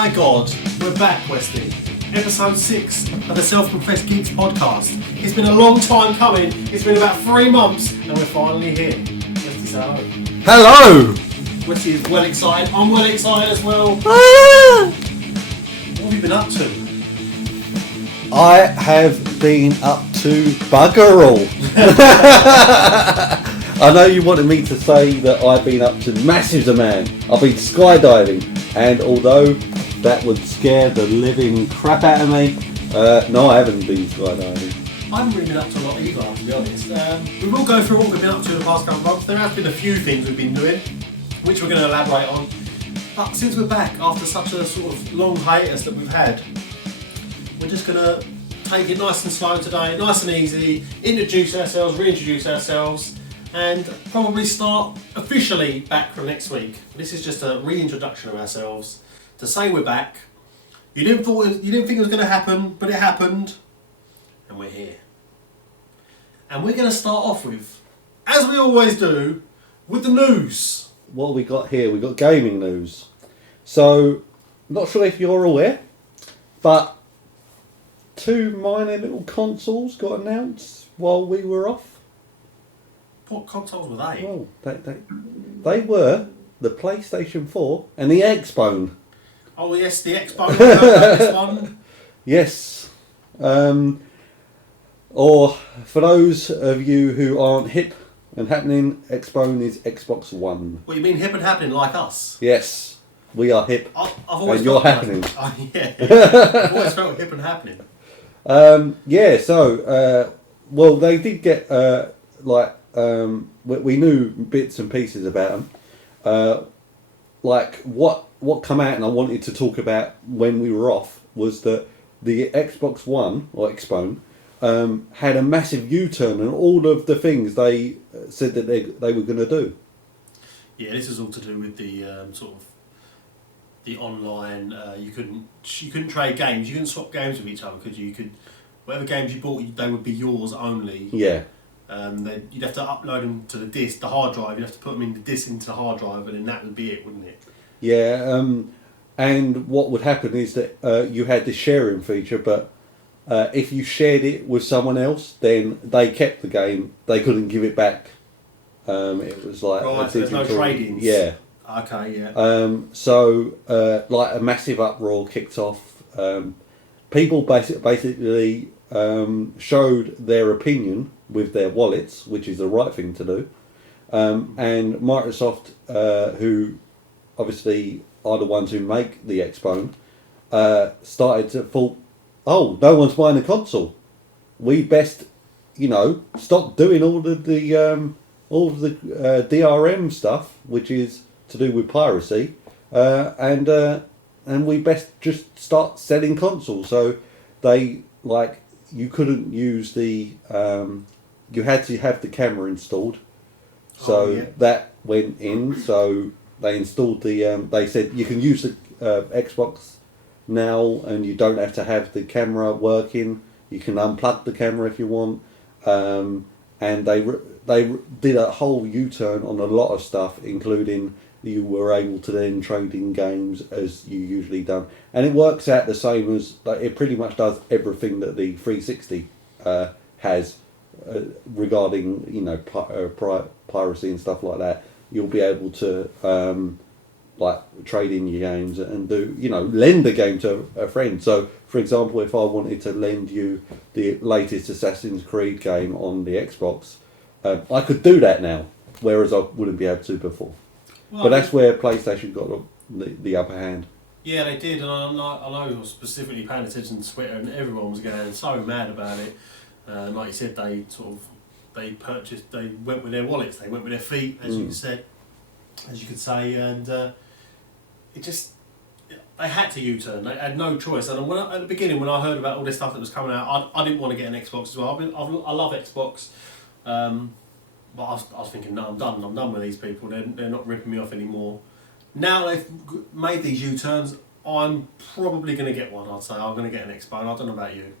my God, we're back, Westy. Episode 6 of the Self-Confessed Geeks podcast. It's been a long time coming. It's been about 3 months, and we're finally here. Westy's hello. Hello! Westy is well excited. I'm well excited as well. Ah! What have you been up to? I have been up to bugger all. I know you wanted me to say that I've been up to massive demand. I've been skydiving, and although that would scare the living crap out of me, no, I haven't been skydiving. I haven't really been up to a lot either, to be honest. We will go through what we've been up to in the past couple of months. There have been a few things we've been doing, which we're going to elaborate on. But since we're back after such a sort of long hiatus that we've had, we're just going to take it nice and slow today, nice and easy, introduce ourselves, reintroduce ourselves, and probably start officially back from next week. This is just a reintroduction of ourselves to say we're back. You didn't think it was going to happen, but it happened, and we're here. And we're going to start off with, as we always do, with the news. What have we got here? We've got gaming news. So, not sure if you're aware, but 2 minor little consoles got announced while we were off. What consoles were they? Well, they were the PlayStation 4 and the Xbone. Oh yes, the Xbox. This one. Yes. Or for those of you who aren't hip and happening, Xbone is Xbox One. What, you mean hip and happening like us? Yes, we are hip. I've always and you're felt happening. Yeah. I've always felt hip and happening. Yeah. So, well, they did get we knew bits and pieces about them. Like what come out, and I wanted to talk about when we were off, was that the Xbox One or Xbone had a massive U-turn, and all of the things they said that they were going to do. Yeah, this is all to do with the sort of the online. You couldn't trade games. You couldn't swap games with each other, could you? You could, whatever games you bought, they would be yours only. Yeah. You'd have to upload them to the disc, the hard drive. You'd have to put them in the disc into the hard drive, and then that would be it, wouldn't it? Yeah. And what would happen is that you had this sharing feature, but if you shared it with someone else, then they kept the game. They couldn't give it back. It was like right. So there's no trade-ins. Yeah. Okay. Yeah. So like a massive uproar kicked off. People basically showed their opinion with their wallets, which is the right thing to do. And Microsoft, who obviously are the ones who make the Xbone, started to thought, oh, no one's buying a console. We best, stop doing all of the DRM stuff, which is to do with piracy, and we best just start selling consoles. So they you couldn't use the you had to have the camera installed, so that went in. So they installed the they said you can use the Xbox now, and you don't have to have the camera working. You can unplug the camera if you want, and they did a whole U-turn on a lot of stuff, including you were able to then trade in games as you usually done, and it works out the same as it pretty much does everything that the 360 has regarding piracy and stuff like that. You'll be able to trade in your games and do lend a game to a friend. So for example, if I wanted to lend you the latest Assassin's Creed game on the Xbox, I could do that now, whereas I wouldn't be able to before. Well, but that's where PlayStation got the upper hand. Yeah, they did, and I know I was specifically paying attention to Twitter, and everyone was getting so mad about it. Like you said, they went with their wallets, they went with their feet, as you could say, and they had to U-turn. They had no choice. And at the beginning, when I heard about all this stuff that was coming out, I didn't want to get an Xbox as well. I love Xbox. But I was thinking, no, I'm done with these people. They're not ripping me off anymore. Now they've made these U-turns, I'm probably going to get one, I'd say. I'm going to get an Xbox. I don't know about you.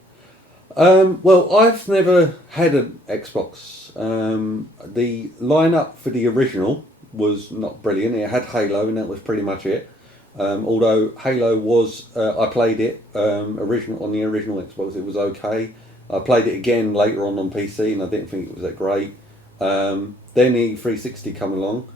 Well, I've never had an Xbox. The lineup for the original was not brilliant. It had Halo, and that was pretty much it. Although Halo was, I played it original on the original Xbox, it was okay. I played it again later on PC, and I didn't think it was that great. Then the 360 come along.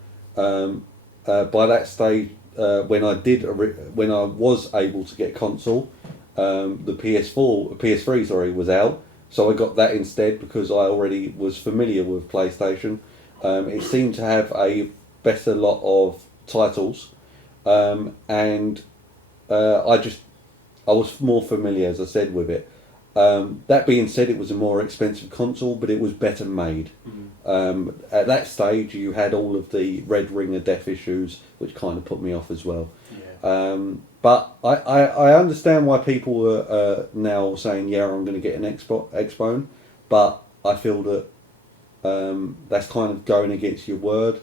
By that stage, when I was able to get console, the PS3 sorry, was out, so I got that instead because I already was familiar with PlayStation. It seemed to have a better lot of titles, and I was more familiar, as I said, with it. That being said, it was a more expensive console, but it was better made. At that stage, you had all of the Red Ring of Death issues, which kind of put me off as well. Yeah. But I understand why people are now saying, yeah, I'm going to get an Xbone, but I feel that that's kind of going against your word,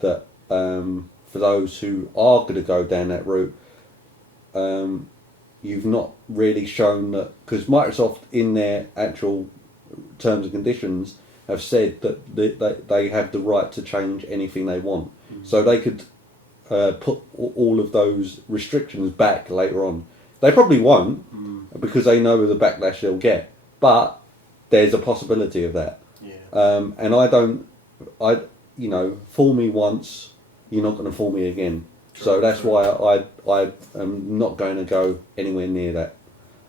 that for those who are going to go down that route, you've not really shown that, because Microsoft in their actual terms and conditions have said that they have the right to change anything they want. So they could put all of those restrictions back later on. They probably won't, because they know the backlash they'll get, but there's a possibility of that. Yeah. And fool me once, you're not going to fool me again. So that's why I am not going to go anywhere near that.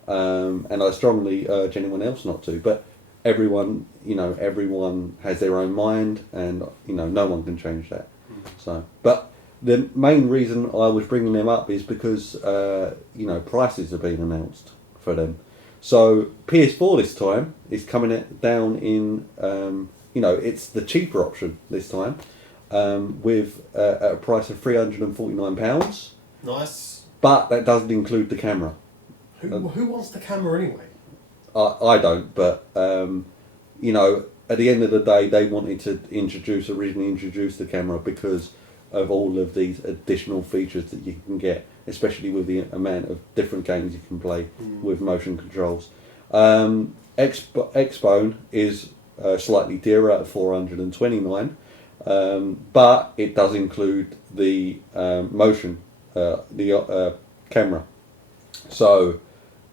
And I strongly urge anyone else not to. But everyone has their own mind, and no one can change that. So, but the main reason I was bringing them up is because prices have been announced for them. So PS4 this time is coming down in it's the cheaper option this time, with at a price of £349. Nice. But that doesn't include the camera. Who wants the camera anyway? I don't, but at the end of the day, they wanted to originally introduce the camera because of all of these additional features that you can get, especially with the amount of different games you can play with motion controls. Xbone is slightly dearer at $429, but it does include the motion, the camera. So,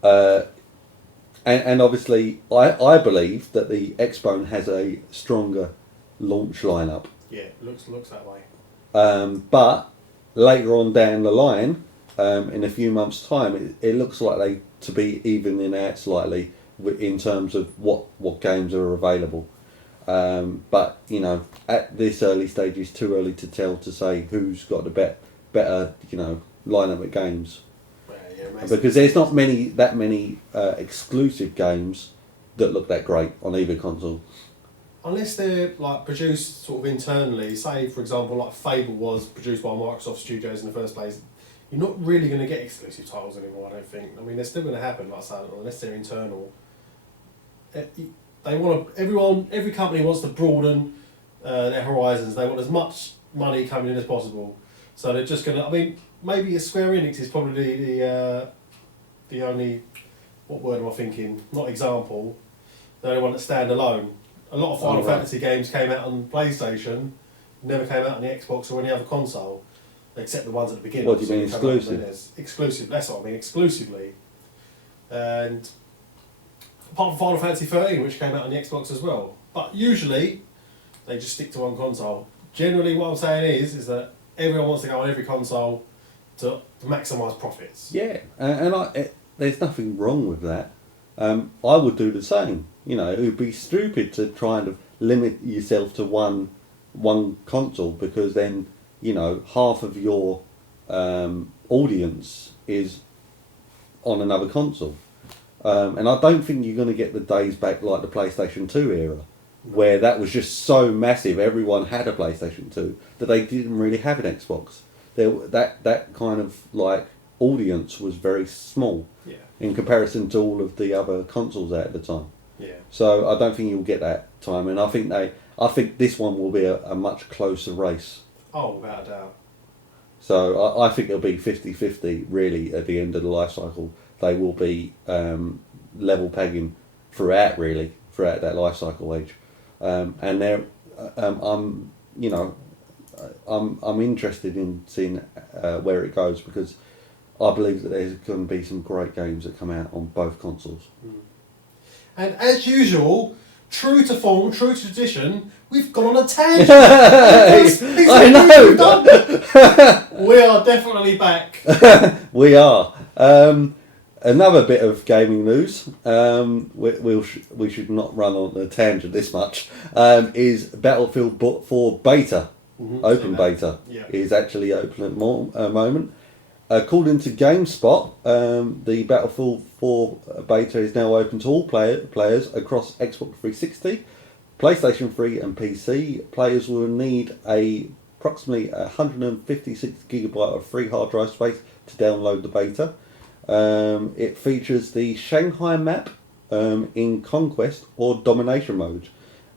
and obviously, I believe that the Xbone has a stronger launch lineup. Yeah, looks that way. But later on down the line, in a few months' time, it looks like they to be evening out slightly in terms of what games are available. But at this early stage, it's too early to tell to say who's got the better lineup of games. Yeah, because there's not that many exclusive games that look that great on either console. Unless they're like produced sort of internally, say for example like Fable was produced by Microsoft Studios in the first place, you're not really going to get exclusive titles anymore, I don't think. I mean, they're still going to happen, like I say, unless they're internal. They want to, every company wants to broaden their horizons. They want as much money coming in as possible. So they're just going to, I mean, maybe Square Enix is probably the only, what word am I thinking? Not example. The only one that stand alone. A lot of Final Fantasy games came out on PlayStation, never came out on the Xbox or any other console, except the ones at the beginning. What do you mean exclusive? Exclusive, that's what I mean, exclusively. And apart from Final Fantasy 13, which came out on the Xbox as well. But usually, they just stick to one console. Generally, what I'm saying is that everyone wants to go on every console to maximise profits. Yeah, and there's nothing wrong with that. I would do the same. It would be stupid to try and limit yourself to one console, because then half of your audience is on another console, and I don't think you're going to get the days back like the PlayStation 2 era, where that was just so massive. Everyone had a PlayStation 2 that they didn't really have an Xbox. That kind of like audience was very small in comparison to all of the other consoles out at the time. Yeah. So I don't think you'll get that time, and I think this one will be a much closer race. Oh, without a doubt. So I think it'll be 50-50 really at the end of the life cycle. They will be level pegging throughout that life cycle age, and they're I'm interested in seeing where it goes, because I believe that there's going to be some great games that come out on both consoles. And as usual, true to form, true to tradition, we've gone on a tangent. I know. We are definitely back. We are. Another bit of gaming news. We should not run on a tangent this much. Is Battlefield 4 beta, open beta, is actually open at the moment. According to GameSpot, the Battlefield 4 beta is now open to all players across Xbox 360, PlayStation 3 and PC. Players will need approximately 156 gigabyte of free hard drive space to download the beta. It features the Shanghai map in Conquest or Domination mode,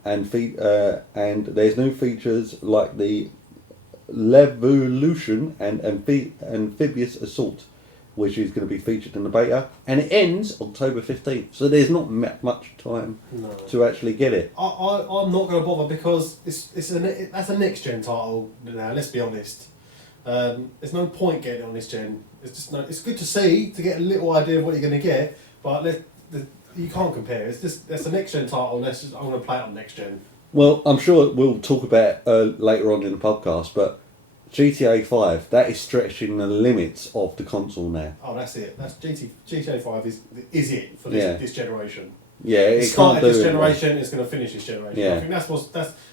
and there's new features like the Levolution and Amphibious Assault, which is going to be featured in the beta, and it ends October 15th, so there's not much time to actually get it. I'm not going to bother because that's a next gen title now, let's be honest. There's no point getting it on this gen. It's good to see, to get a little idea of what you're going to get, but you can't compare. That's a next gen title. I'm going to play it on next gen. Well, I'm sure we'll talk about it later on in the podcast, but GTA 5, that is stretching the limits of the console now. Oh, that's it. That's GTA 5 is it for this generation. Yeah, it started this generation. It's going to finish this generation. Yeah. I think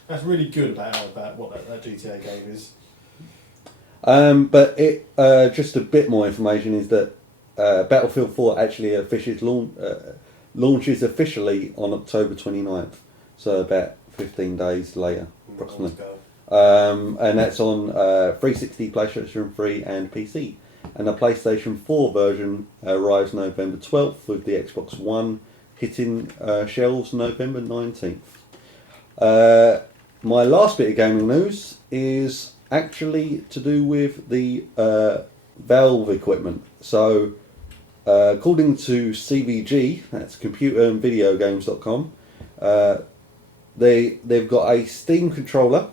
that's really good about what that GTA game is. But just a bit more information is that Battlefield 4 actually launches officially on October 29th, so about 15 days later, approximately. And that's on 360, PlayStation 3 and PC. And the PlayStation 4 version arrives November 12th, with the Xbox One hitting shelves November 19th. My last bit of gaming news is actually to do with the Valve equipment. So, according to CVG, that's computerandvideogames.com, they've got a Steam controller,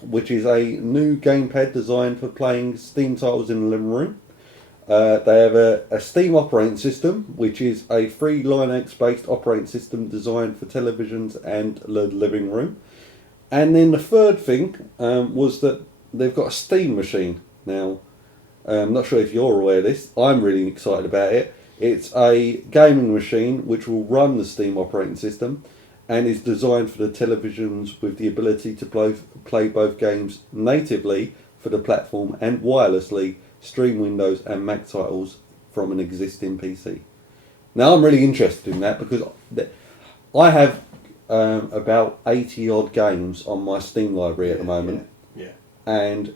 which is a new gamepad designed for playing Steam titles in the living room. They have a Steam operating system, which is a free Linux-based operating system designed for televisions and the living room. And then the third thing was that they've got a Steam machine now. I'm not sure if you're aware of this. I'm really excited about it. It's a gaming machine which will run the Steam operating system and is designed for the televisions with the ability to play both games natively for the platform and wirelessly stream Windows and Mac titles from an existing PC. Now I'm really interested in that because I have about 80 odd games on my Steam library at the moment. Yeah. And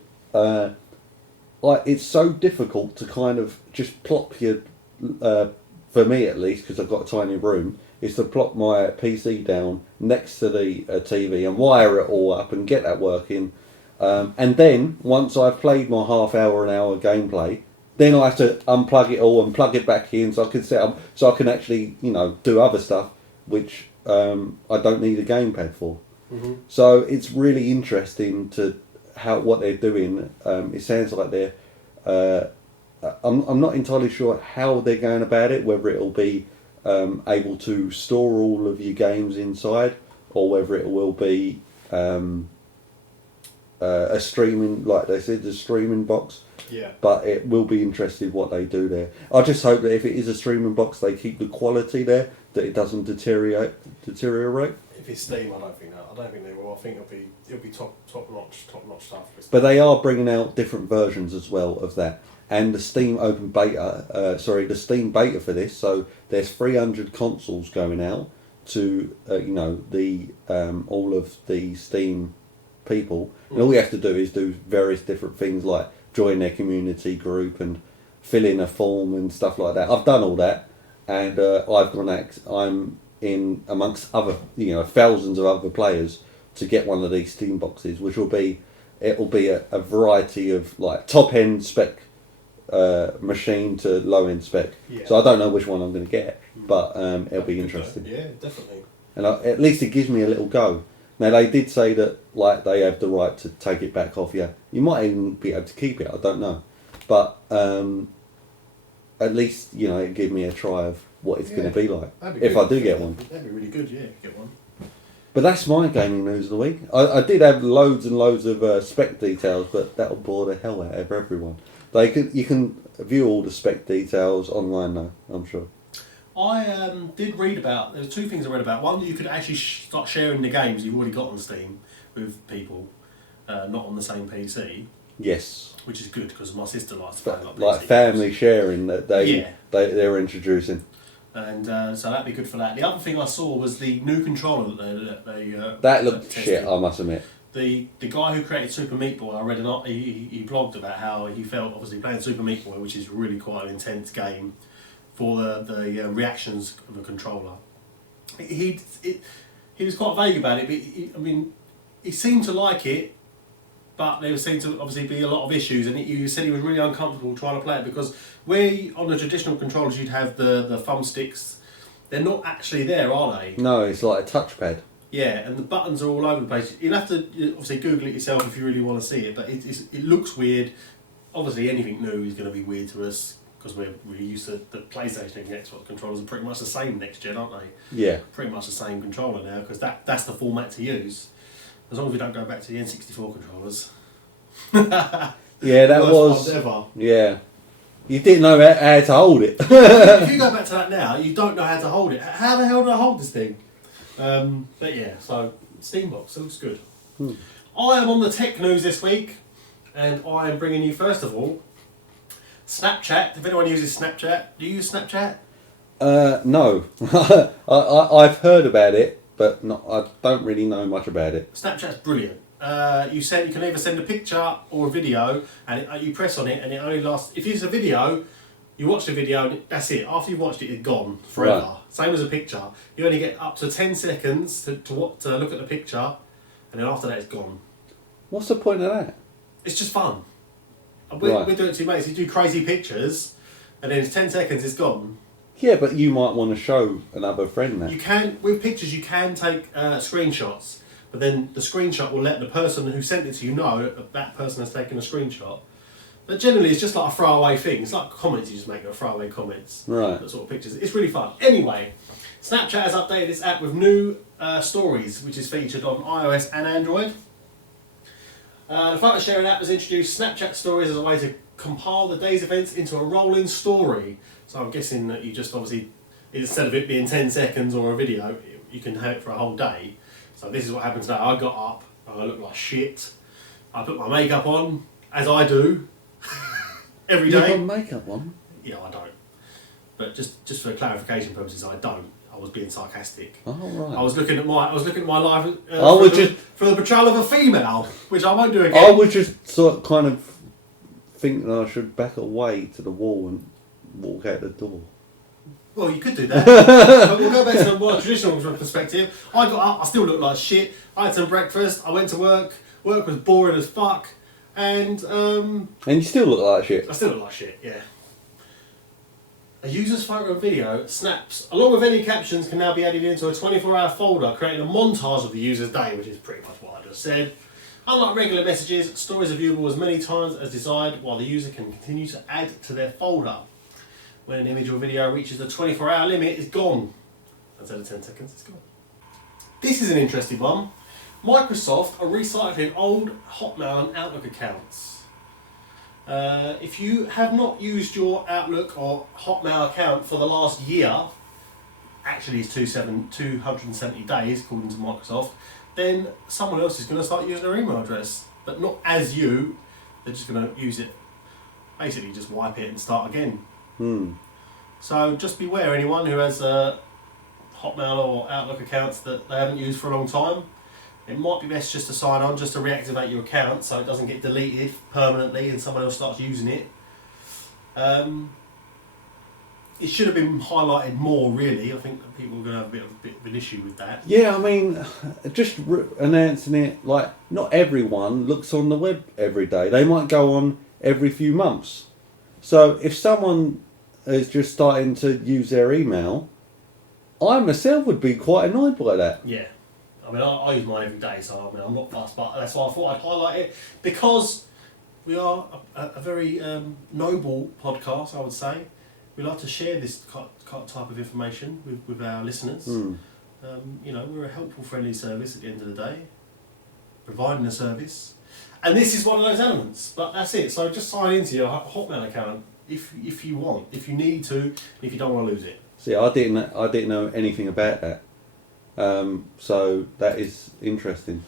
it's so difficult to kind of just plop your, for me at least, because I've got a tiny room, is to plop my PC down next to the TV and wire it all up and get that working. And then, once I've played my half hour, an hour gameplay, then I have to unplug it all and plug it back in so I can set up, so I can actually, do other stuff, which I don't need a gamepad for. Mm-hmm. So it's really interesting to what they're doing. It sounds like they're. I'm not entirely sure how they're going about it. Whether it'll be able to store all of your games inside, or whether it will be a streaming, like they said, a streaming box. Yeah. But it will be interesting what they do there. I just hope that if it is a streaming box, they keep the quality there, that it doesn't deteriorate. If it's Steam, I don't think they will. I think it'll be top notch stuff. But they are bringing out different versions as well of that, and the Steam open beta. The Steam beta for this. So there's 300 consoles going out to the all of the Steam people, and all you have to do is do various different things like join their community group and fill in a form and stuff like that. I've done all that, and I'm in amongst other, thousands of other players to get one of these Steam boxes, which will be a variety of like top end spec machine to low end spec. Yeah. So I don't know which one I'm going to get, but it'll be interesting. Yeah, definitely. And at least it gives me a little go. Now they did say that like they have the right to take it back off you. You might even be able to keep it. I don't know, but at least, you know, give me a try of what it's going to be like. That'd If good. I do get one. That'd be really good, yeah, get one. But that's my gaming news of the week. I did have loads and loads of spec details, but that'll bore the hell out of everyone. You can view all the spec details online now, I'm sure. I did read about, there were two things I read about. One, you could actually start sharing the games you've already got on Steam with people, not on the same PC. Yes. Which is good, because my sister likes to play Like family sharing that they're introducing. And so that'd be good for that. The other thing I saw was the new controller that they that looked shit, I must admit. The guy who created Super Meat Boy, I read he blogged about how he felt, obviously playing Super Meat Boy, which is really quite an intense game, for the reactions of a controller. He was quite vague about it, but he seemed to like it, but there seemed to obviously be a lot of issues, and he said he was really uncomfortable trying to play it, because where on the traditional controllers you'd have the thumbsticks, they're not actually there, are they? No, it's like a touchpad. Yeah, and the buttons are all over the place. You'll have to obviously Google it yourself if you really want to see it, but it looks weird. Obviously anything new is going to be weird to us, because we're really used to the PlayStation and Xbox controllers are pretty much the same next gen, aren't they? Yeah. Pretty much the same controller now, because that's the format to use. As long as we don't go back to the N64 controllers. Yeah, that was... ever. Yeah. You didn't know how to hold it. If you go back to that now, you don't know how to hold it. How the hell do I hold this thing? But yeah, so Steambox, it looks good. I am on the tech news this week, and I am bringing you, first of all, Snapchat. If anyone uses Snapchat, do you use Snapchat? No. I've heard about it, but I don't really know much about it. Snapchat's brilliant. You can either send a picture or a video, and you press on it, and it only lasts. If it's a video, you watch the video, and that's it. After you've watched it, it's gone forever. Right. Same as a picture. You only get up to 10 seconds to look at the picture, and then after that, it's gone. What's the point of that? It's just fun. We're doing it to mates. You do crazy pictures, and then it's 10 seconds, it's gone. Yeah, but you might want to show another friend that. You can, with pictures, you can take screenshots, but then the screenshot will let the person who sent it to you know that person has taken a screenshot. But generally, it's just like a throwaway thing. It's like comments you just make, throwaway comments. Right. That sort of pictures. It's really fun. Anyway, Snapchat has updated its app with new stories, which is featured on iOS and Android. The photo sharing app has introduced Snapchat stories as a way to compile the day's events into a rolling story. So I'm guessing that you just obviously, instead of it being 10 seconds or a video, you can have it for a whole day. So this is what happened today. I got up, I looked like shit. I put my makeup on, as I do, every day. You got makeup on? Yeah, I don't. But just for clarification purposes, I don't. I was being sarcastic. Oh, right. I was looking at my life for the portrayal of a female, which I won't do again. I would just sort of kind of think that I should back away to the wall and walk out the door. Well, you could do that. But we'll go back to the more traditional perspective. I got up, I still looked like shit. I had some breakfast, I went to work. Work was boring as fuck. And you still look like shit. I still look like shit, yeah. A user's photo and video, snaps, along with any captions, can now be added into a 24-hour folder, creating a montage of the user's day, which is pretty much what I just said. Unlike regular messages, stories are viewable as many times as desired, while the user can continue to add to their folder. When an image or video reaches the 24-hour limit, it's gone. Instead of 10 seconds, it's gone. This is an interesting one. Microsoft are recycling old Hotmail and Outlook accounts. If you have not used your Outlook or Hotmail account for the last year, actually it's 270 days according to Microsoft, then someone else is going to start using their email address. But not as you, they're just going to use it, basically just wipe it and start again. So just beware anyone who has Hotmail or Outlook accounts that they haven't used for a long time. It might be best just to sign on, just to reactivate your account so it doesn't get deleted permanently and someone else starts using it. It should have been highlighted more, really. I think that people are going to have a bit of an issue with that. Yeah, I mean, just announcing it, like, not everyone looks on the web every day. They might go on every few months. So if someone is just starting to use their email, I myself would be quite annoyed by that. Yeah. I mean, I use mine every day, so I mean, I'm not fussed, but that's why I thought I'd highlight it, because we are a very noble podcast, I would say, We like to share this type of information with our listeners. We're a helpful, friendly service at the end of the day, providing a service. And this is one of those elements, but that's it. So just sign into your Hotmail account if you want, if you need to, if you don't want to lose it. See, I didn't know anything about that. So that is interesting.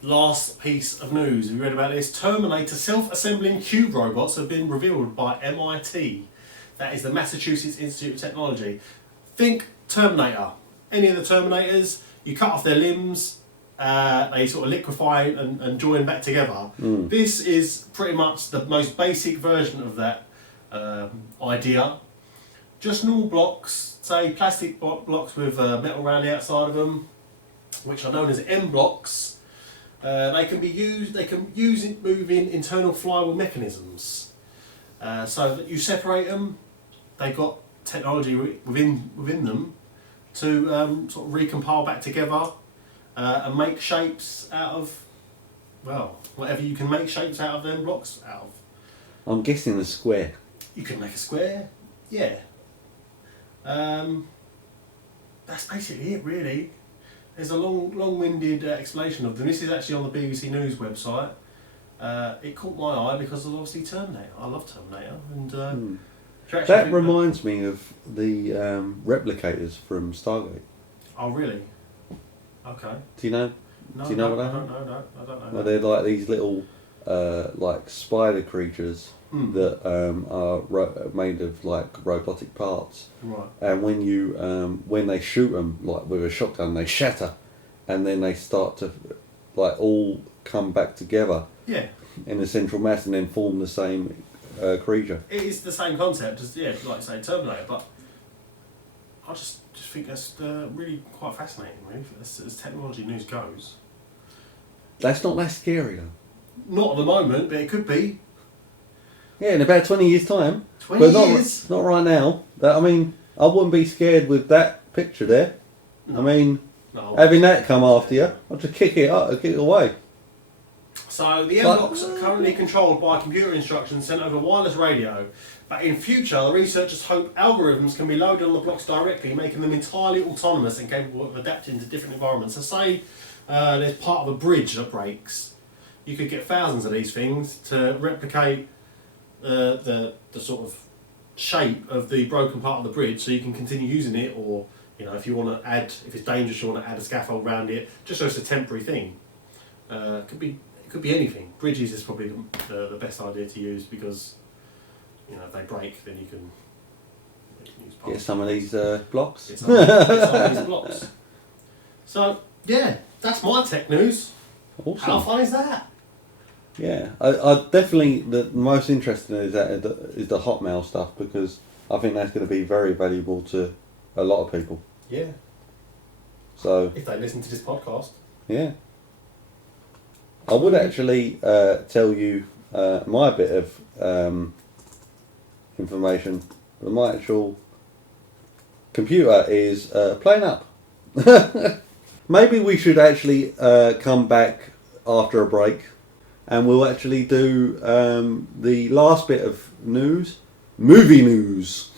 Last piece of news, have you read about this? Terminator self-assembling cube robots have been revealed by MIT. That is the Massachusetts Institute of Technology. Think Terminator. Any of the Terminators, you cut off their limbs, they sort of liquefy and join back together. This is pretty much the most basic version of that idea. Just normal blocks, say plastic blocks with metal around the outside of them, which are known as M blocks. They can move in internal flywheel mechanisms. So that you separate them, they've got technology within them to sort of recompile back together and make shapes out of, well, whatever you can make shapes out of them blocks out of. I'm guessing a square. You can make a square, yeah. That's basically it, really. There's a long-winded explanation of them. This is actually on the BBC News website. It caught my eye because of obviously Terminator. I love Terminator, and that reminds me of the replicators from Stargate. Oh, really? Okay. Do you know? No, do you know what I don't know. I don't know. Well, they're like these little like spider creatures that are made of like robotic parts. Right. And when they shoot them like with a shotgun, they shatter, and then they start to like all come back together. Yeah. In a central mass, and then form the same creature. It is the same concept as like you say Terminator, but I just think that's really quite fascinating, really, as technology news goes. That's not that scary though. Not at the moment, but it could be. Yeah, in about 20 years' time. 20 years? Not right now. I mean, I wouldn't be scared with that picture there. No. I mean, having that come after you, I'd just kick it up, kick it away. So the M-blocks are currently controlled by computer instructions sent over wireless radio, but in future the researchers hope algorithms can be loaded on the blocks directly, making them entirely autonomous and capable of adapting to different environments. So say there's part of a bridge that breaks, you could get thousands of these things to replicate the sort of shape of the broken part of the bridge, so you can continue using it, or if you want to if it's dangerous, you want to add a scaffold around it, just so it's a temporary thing. Could be anything. Bridges is probably the best idea to use because if they break, then you can use parts. Get some of these blocks. Get some of these blocks. So yeah, that's my tech news. Awesome. How fun is that? Yeah, I definitely the most interesting is the Hotmail stuff, because I think that's going to be very valuable to a lot of people. Yeah. So if they listen to this podcast. Yeah. I would actually tell you my bit of information. My actual computer is playing up. Maybe we should actually come back after a break, and we'll actually do the last bit of news, movie news.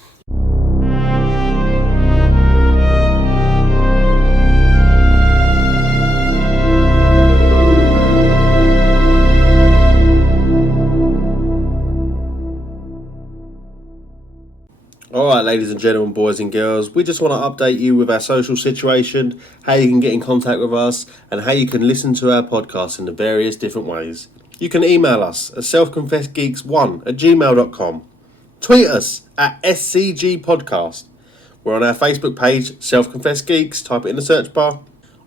Alright, ladies and gentlemen, boys and girls, we just want to update you with our social situation, how you can get in contact with us, and how you can listen to our podcast in the various different ways. You can email us at selfconfessedgeeks1@gmail.com. Tweet us at SCG Podcast. We're on our Facebook page, Self Confessed Geeks, type it in the search bar.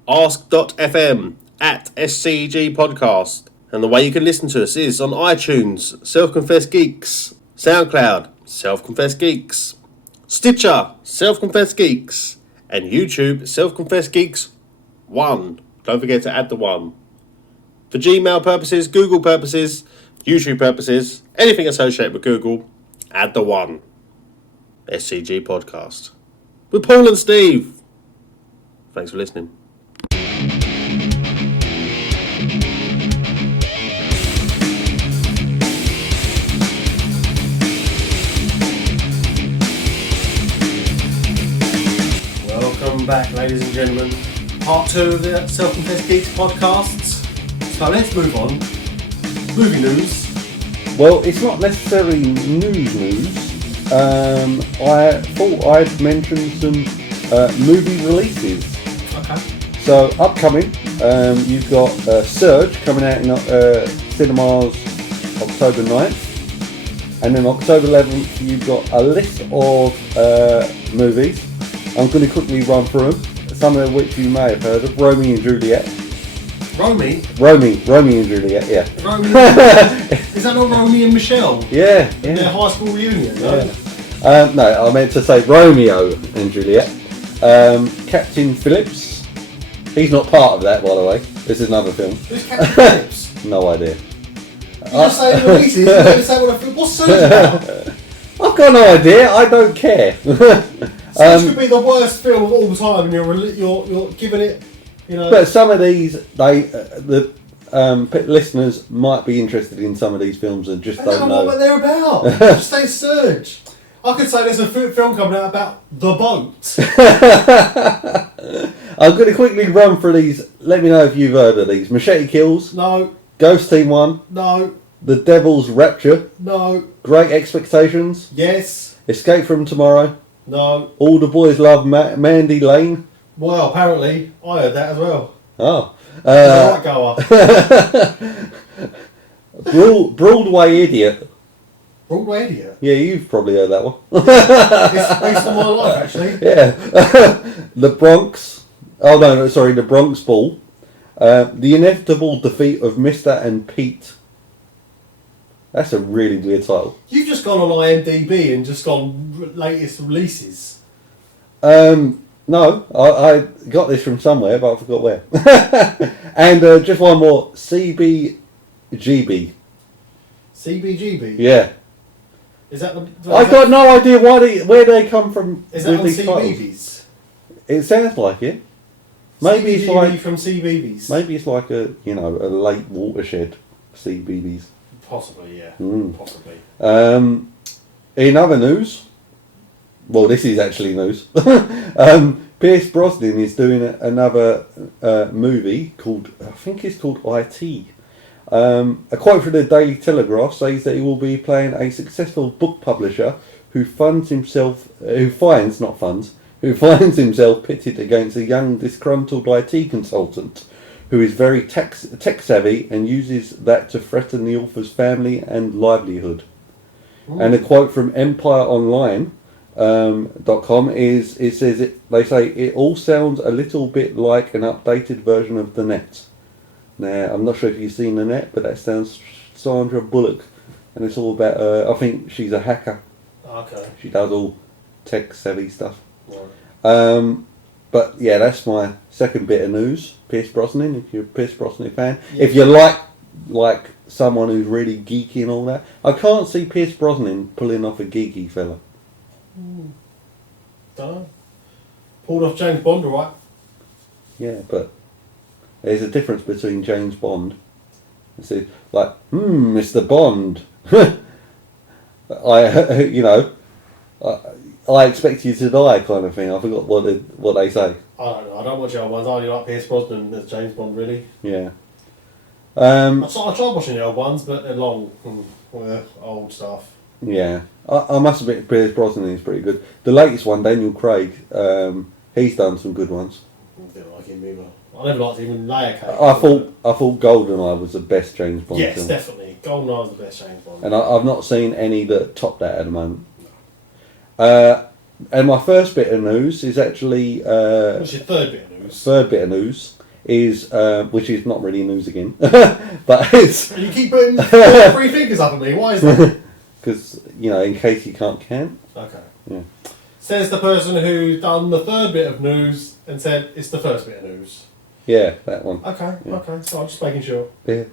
Ask.fm at SCG Podcast. And the way you can listen to us is on iTunes, Self Confessed Geeks, SoundCloud, Self Confessed Geeks, Stitcher, Self Confessed Geeks, and YouTube, Self Confessed Geeks 1. Don't forget to add the 1. For Gmail purposes, Google purposes, YouTube purposes, anything associated with Google, add the 1. SCG Podcast. With Paul and Steve. Thanks for listening. back, ladies and gentlemen. Part 2 of the Self-Confessed Geeks podcasts. So let's move on. Movie news. Well, it's not necessarily news. I thought I'd mention some movie releases. Okay. So, upcoming, you've got Surge coming out in cinemas October 9th. And then October 11th, you've got a list of movies. I'm going to quickly run through them. Some of which you may have heard of. Romeo and Juliet. Romeo and Juliet, yeah. Is that not Romeo and Michelle? Yeah. Their high school reunion, no? Yeah. No, I meant to say Romeo and Juliet. Captain Phillips. He's not part of that, by the way. This is another film. Who's Captain Phillips? No idea. You just say the releases, you don't say what a film. What's Surge about? I've got no idea. I don't care. Surge could be the worst film of all time, and you're giving it, you know. But some of these, the listeners might be interested in some of these films and just don't know what they're about. Just say Surge. I could say there's a film coming out about the boat. I'm going to quickly run through these. Let me know if you've heard of these. Machete Kills. No. Ghost Team 1. No. The Devil's Rapture. No. Great Expectations. Yes. Escape from Tomorrow. No. All the Boys Love Mandy Lane. Well, apparently, I heard that as well. Oh. Right goer. Broadway Idiot. Broadway Idiot? Yeah, you've probably heard that one. It's based on my life, actually. Yeah. The Bronx. Oh, no, sorry, The Bronx Ball. The Inevitable Defeat of Mr. and Pete. That's a really weird title. You've just gone on IMDb and just gone latest releases. No, I got this from somewhere, but I forgot where. And just one more. CBGB. CBGB? Yeah. Is that the... I've got no idea where they come from. Is that on CBeebies? It sounds like it. Maybe it's like from CBeebies. Maybe it's like a a late watershed CBeebies. Possibly, yeah. Possibly. In other news, well, this is actually news. Pierce Brosnan is doing another movie called, I think it's called IT. A quote from the Daily Telegraph says that he will be playing a successful book publisher who finds himself pitted against a young disgruntled IT consultant who is very tech savvy and uses that to threaten the author's family and livelihood. Ooh. And a quote from EmpireOnline.com they say it all sounds a little bit like an updated version of The Net. Now, I'm not sure if you've seen The Net, but that sounds Sandra Bullock, and it's all about I think she's a hacker. Okay. She does all tech savvy stuff. Right. But yeah, that's my second bit of news. Pierce Brosnan, if you're a Pierce Brosnan fan. Yeah. If you like someone who's really geeky and all that. I can't see Pierce Brosnan pulling off a geeky fella. Don't know. Pulled off James Bond, alright? Yeah, but there's a difference between James Bond. It's like, Mr. Bond. I expect you to die, kind of thing. I forgot what they say. I don't know. I don't watch the old ones. I only like Pierce Brosnan as James Bond, really. Yeah. I tried watching the old ones, but they're long and old stuff. Yeah. I must admit, Pierce Brosnan is pretty good. The latest one, Daniel Craig, he's done some good ones. I didn't like him either. I never liked him in Layer Cake. I thought GoldenEye was the best James Bond film. film. Definitely. GoldenEye was the best James Bond. And I've not seen any that top that at the moment. And my first bit of news is actually... What's your third bit of news? Third bit of news is, which is not really news again, but it's... And you keep putting 3 fingers up at me, why is that? Because, in case you can't count. Okay. Yeah. Says the person who done the third bit of news and said it's the first bit of news. Yeah, that one. Okay, yeah. Okay, so I'm just making sure. Yeah.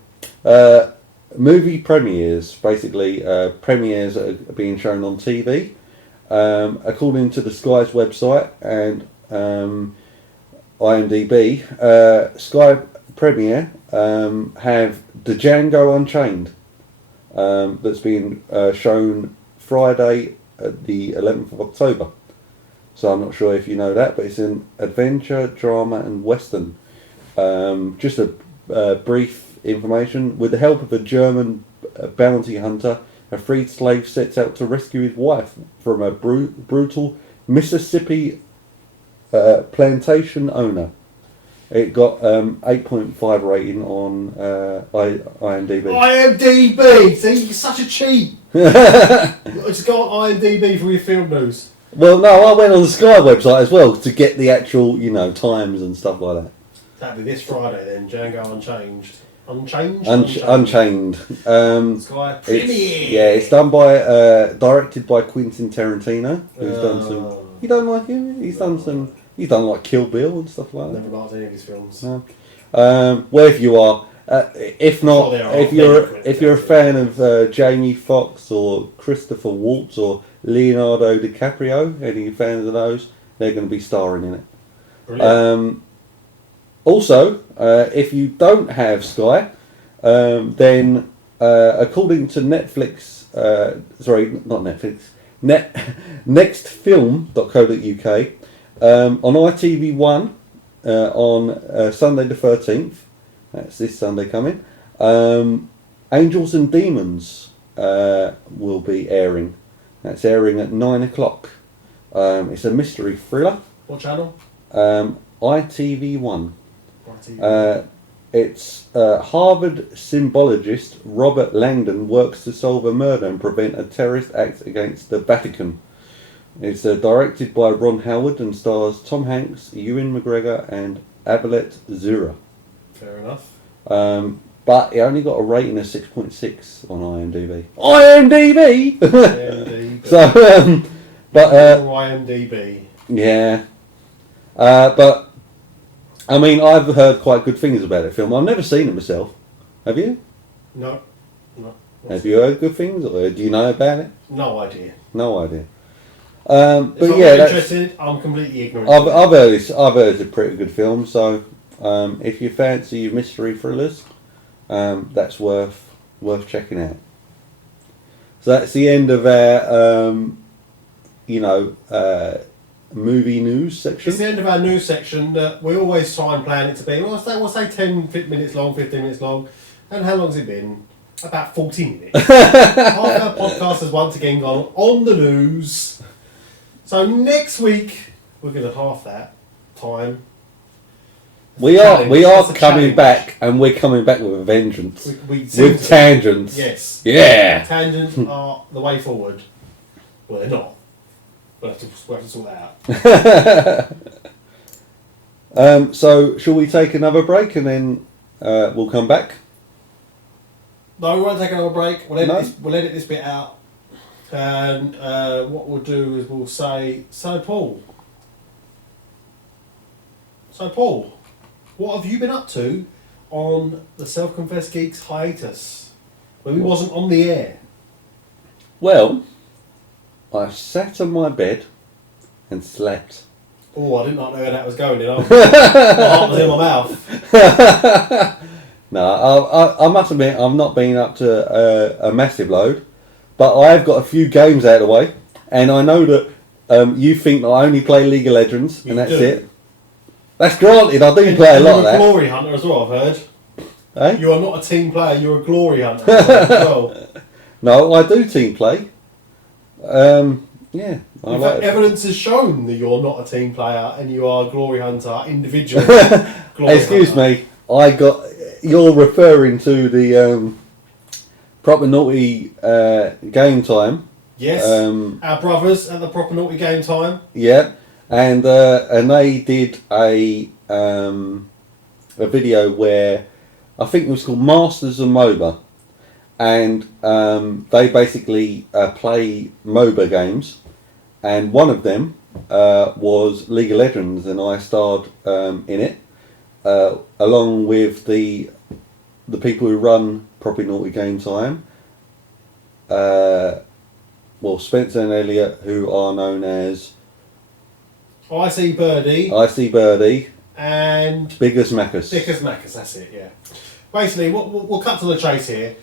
Movie premieres, basically premieres that are being shown on TV. According to the Sky's website and IMDb, Sky Premiere have The Django Unchained that's being shown Friday, the 11th of October. So I'm not sure if you know that, but it's an adventure, drama, and western. Just a brief information. With the help of a German bounty hunter, a freed slave sets out to rescue his wife from a brutal Mississippi plantation owner. It got 8.5 rating on IMDb. IMDb! See, you're such a cheat! Just go on IMDb for your film news. Well, no, I went on the Sky website as well to get the actual, times and stuff like that. That'll be this Friday then, Django Unchanged. Unchanged? Unchained. Sky Premiere! It's done by, directed by Quentin Tarantino, who's done some... You don't like him? He's done like Kill Bill and stuff like that. Never liked any of his films. No. Wherever you are, if not, if you're a fan of Jamie Foxx or Christopher Waltz or Leonardo DiCaprio, any fans of those, they're going to be starring in it. Brilliant. Also, if you don't have Sky, then according to Netflix, not Netflix, nextfilm.co.uk, on ITV1 on Sunday the 13th, that's this Sunday coming, Angels and Demons will be airing. That's airing at 9 o'clock. It's a mystery thriller. What channel? ITV1. It's Harvard symbologist Robert Langdon works to solve a murder and prevent a terrorist act against the Vatican. It's directed by Ron Howard and stars Tom Hanks, Ewan McGregor and Abelet Zura. Fair enough. But it only got a rating of 6.6 on IMDb. IMDb! IMDb. So, IMDb. Yeah. But, I mean, I've heard quite good things about the film. I've never seen it myself. Have you? No. Have you heard good things, or do you know about it? No idea. No idea. If I'm interested, I'm completely ignorant. I've heard it's a pretty good film. So if you fancy mystery thrillers, that's worth checking out. So that's the end of our movie news section. It's the end of our news section that we always try and plan it to be. We'll say 10 minutes long, 15 minutes long. And how long's it been? About 40 minutes. Half our podcast has once again gone on the news. So next week we're going to half that time. We are coming back, and we're coming back with a vengeance. With tangents. Yes. Yeah. Tangents are the way forward. Well, they're not. We'll have to sort that out. So, shall we take another break and then we'll come back? No, we won't take another break. We'll edit this bit out. And what we'll do is we'll say, So Paul, what have you been up to on the Self-Confessed Geeks hiatus when we wasn't on the air? Well, I sat on my bed and slept. Oh, I did not know where that was going. My heart was in my mouth. No, I must admit I've not been up to a massive load, but I've got a few games out of the way, and I know that you think that I only play League of Legends, and that's it. That's granted, I do play a lot of that. You're a glory hunter as well, I've heard. Eh? You are not a team player, you're a glory hunter as well. No, I do team play. Yeah. In fact, evidence has shown that you're not a team player and you are a glory hunter individually. Excuse me, you're referring to the Proper Naughty Game Time. Yes, our brothers at the Proper Naughty Game Time. Yeah, and they did a video where I think it was called Masters of MOBA, and they basically play MOBA games, and one of them was League of Legends, and I starred in it along with the people who run Proper Naughty Game Time. Well, Spencer and Elliot, who are known as I See Birdie, and Biggers Macus. That's it. Yeah. Basically, we'll cut to the chase here.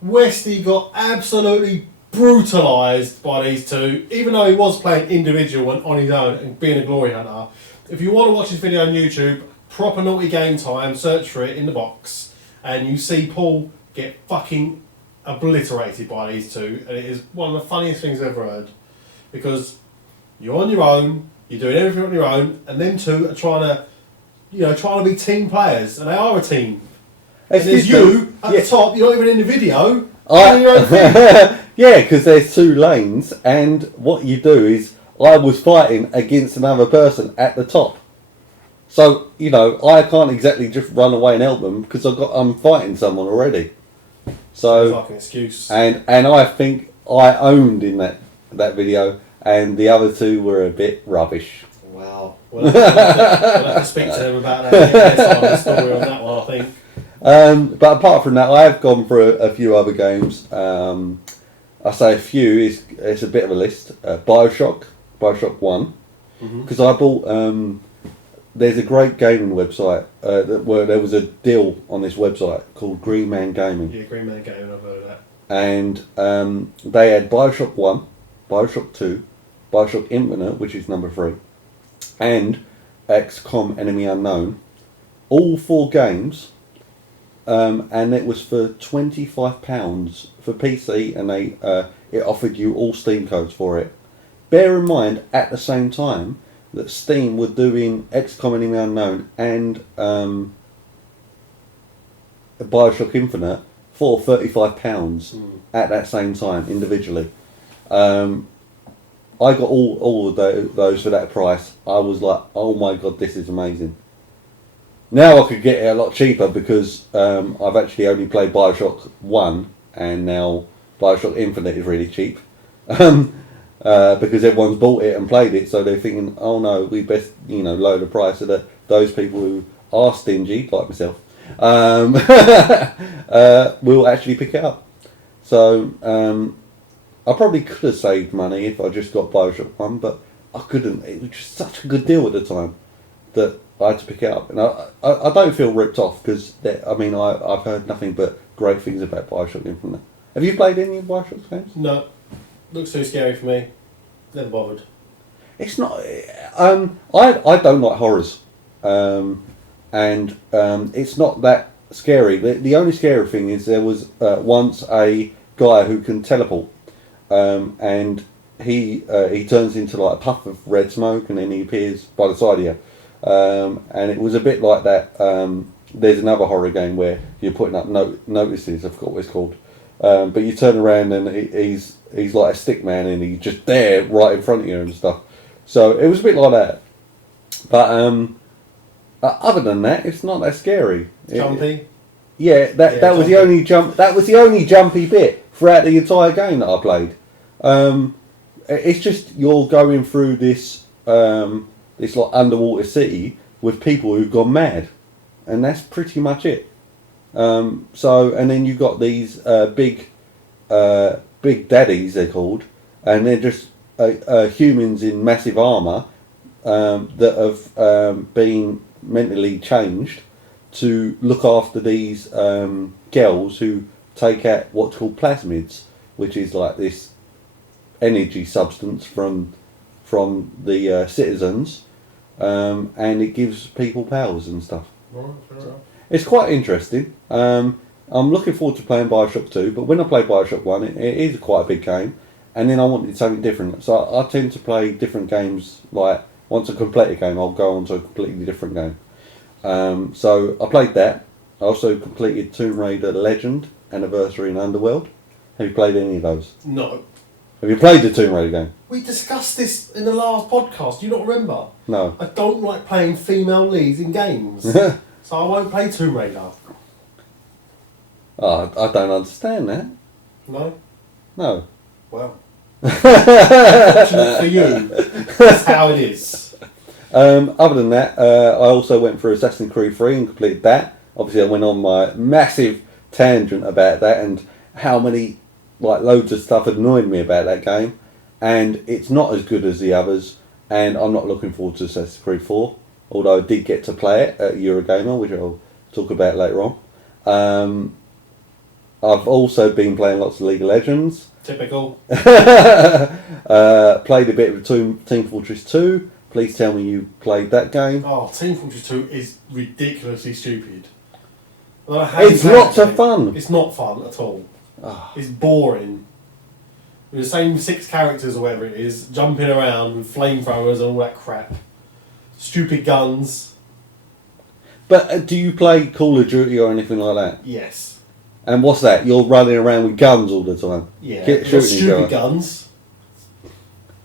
Westy got absolutely brutalised by these two, even though he was playing individual and on his own and being a glory hunter. If you want to watch this video on YouTube, proper naughty game time, search for it in the box, and you see Paul get fucking obliterated by these two, and it is one of the funniest things I've ever heard, because you're on your own, you're doing everything on your own, and them two are trying to be team players, and they are a team. And there's you at the top, you're not even in the video, doing your own thing. Yeah, because there's two lanes, and what you do is, I was fighting against another person at the top. So, I can't exactly just run away and help them, because I'm fighting someone already. So, like an excuse. And I think I owned in that video, and the other two were a bit rubbish. Wow. We'll have to speak to them about that next time, the story on that one, I think. But apart from that, I have gone for a few other games. I say a few, it's a bit of a list. Bioshock 1. Because I bought... there's a great gaming website where there was a deal on this website called Green Man Gaming. Yeah, Green Man Gaming, I've heard of that. And they had Bioshock 1, Bioshock 2, Bioshock Infinite, which is number 3, and XCOM Enemy Unknown. All 4 games, and it was for £25 for PC, and it offered you all Steam codes for it. Bear in mind, at the same time, that Steam were doing XCOM Enemy Unknown and Bioshock Infinite for £35 at that same time individually. I got all of those for that price. I was like, oh my god, this is amazing. Now I could get it a lot cheaper because I've actually only played Bioshock 1, and now Bioshock Infinite is really cheap. Because everyone's bought it and played it, so they're thinking, oh no, we best lower the price so that those people who are stingy, like myself, will actually pick it up. So I probably could have saved money if I just got Bioshock 1, but I couldn't. It was just such a good deal at the time that I had to pick it up. And I don't feel ripped off, because I've heard nothing but great things about Bioshock Infinite. Have you played any of Bioshock games? No. Looks too scary for me. Never bothered. It's not... I don't like horrors. And it's not that scary. The only scary thing is there was once a guy who can teleport. And he turns into like a puff of red smoke, and then he appears by the side of you. And it was a bit like that. There's another horror game where you're putting up notices. I forgot what it's called. But you turn around and he's like a stick man, and he's just there right in front of you and stuff. So it was a bit like that. But other than that, it's not that scary. Jumpy? That was the only jump. That was the only jumpy bit throughout the entire game that I played. It's just you're going through this like underwater city with people who've gone mad, and that's pretty much it. And then you've got these big daddies, they're called, and they're just humans in massive armour that have been mentally changed to look after these girls who take out what's called plasmids, which is like this energy substance from the citizens, and it gives people powers and stuff. It's quite interesting. I'm looking forward to playing Bioshock 2, but when I play Bioshock 1, it is quite a big game, and then I wanted something different. So I tend to play different games. Like, once I complete a game, I'll go on to a completely different game. So I played that. I also completed Tomb Raider Legend, Anniversary, and Underworld. Have you played any of those? No. Have you played the Tomb Raider game? We discussed this in the last podcast. Do you not remember? No. I don't like playing female leads in games. So I won't play Tomb Raider. Oh, I don't understand that. No? No. Well. Fortunate for you. That's how it is. Other than that, I also went for Assassin's Creed 3 and completed that. Obviously I went on my massive tangent about that and how many, like, loads of stuff annoyed me about that game. And it's not as good as the others, and I'm not looking forward to Assassin's Creed 4. Although I did get to play it at Eurogamer, which I'll talk about later on. I've also been playing lots of League of Legends. Typical. Played a bit of Team Fortress 2. Please tell me you played that game. Oh, Team Fortress 2 is ridiculously stupid. I don't know how you It's play lots it. of fun. It's not fun at all. Oh. It's boring. With the same 6 characters or whatever it is, jumping around with flamethrowers and all that crap. Stupid guns. But do you play Call of Duty or anything like that? Yes. And what's that? You're running around with guns all the time. Yeah. Shooting each Stupid other. guns.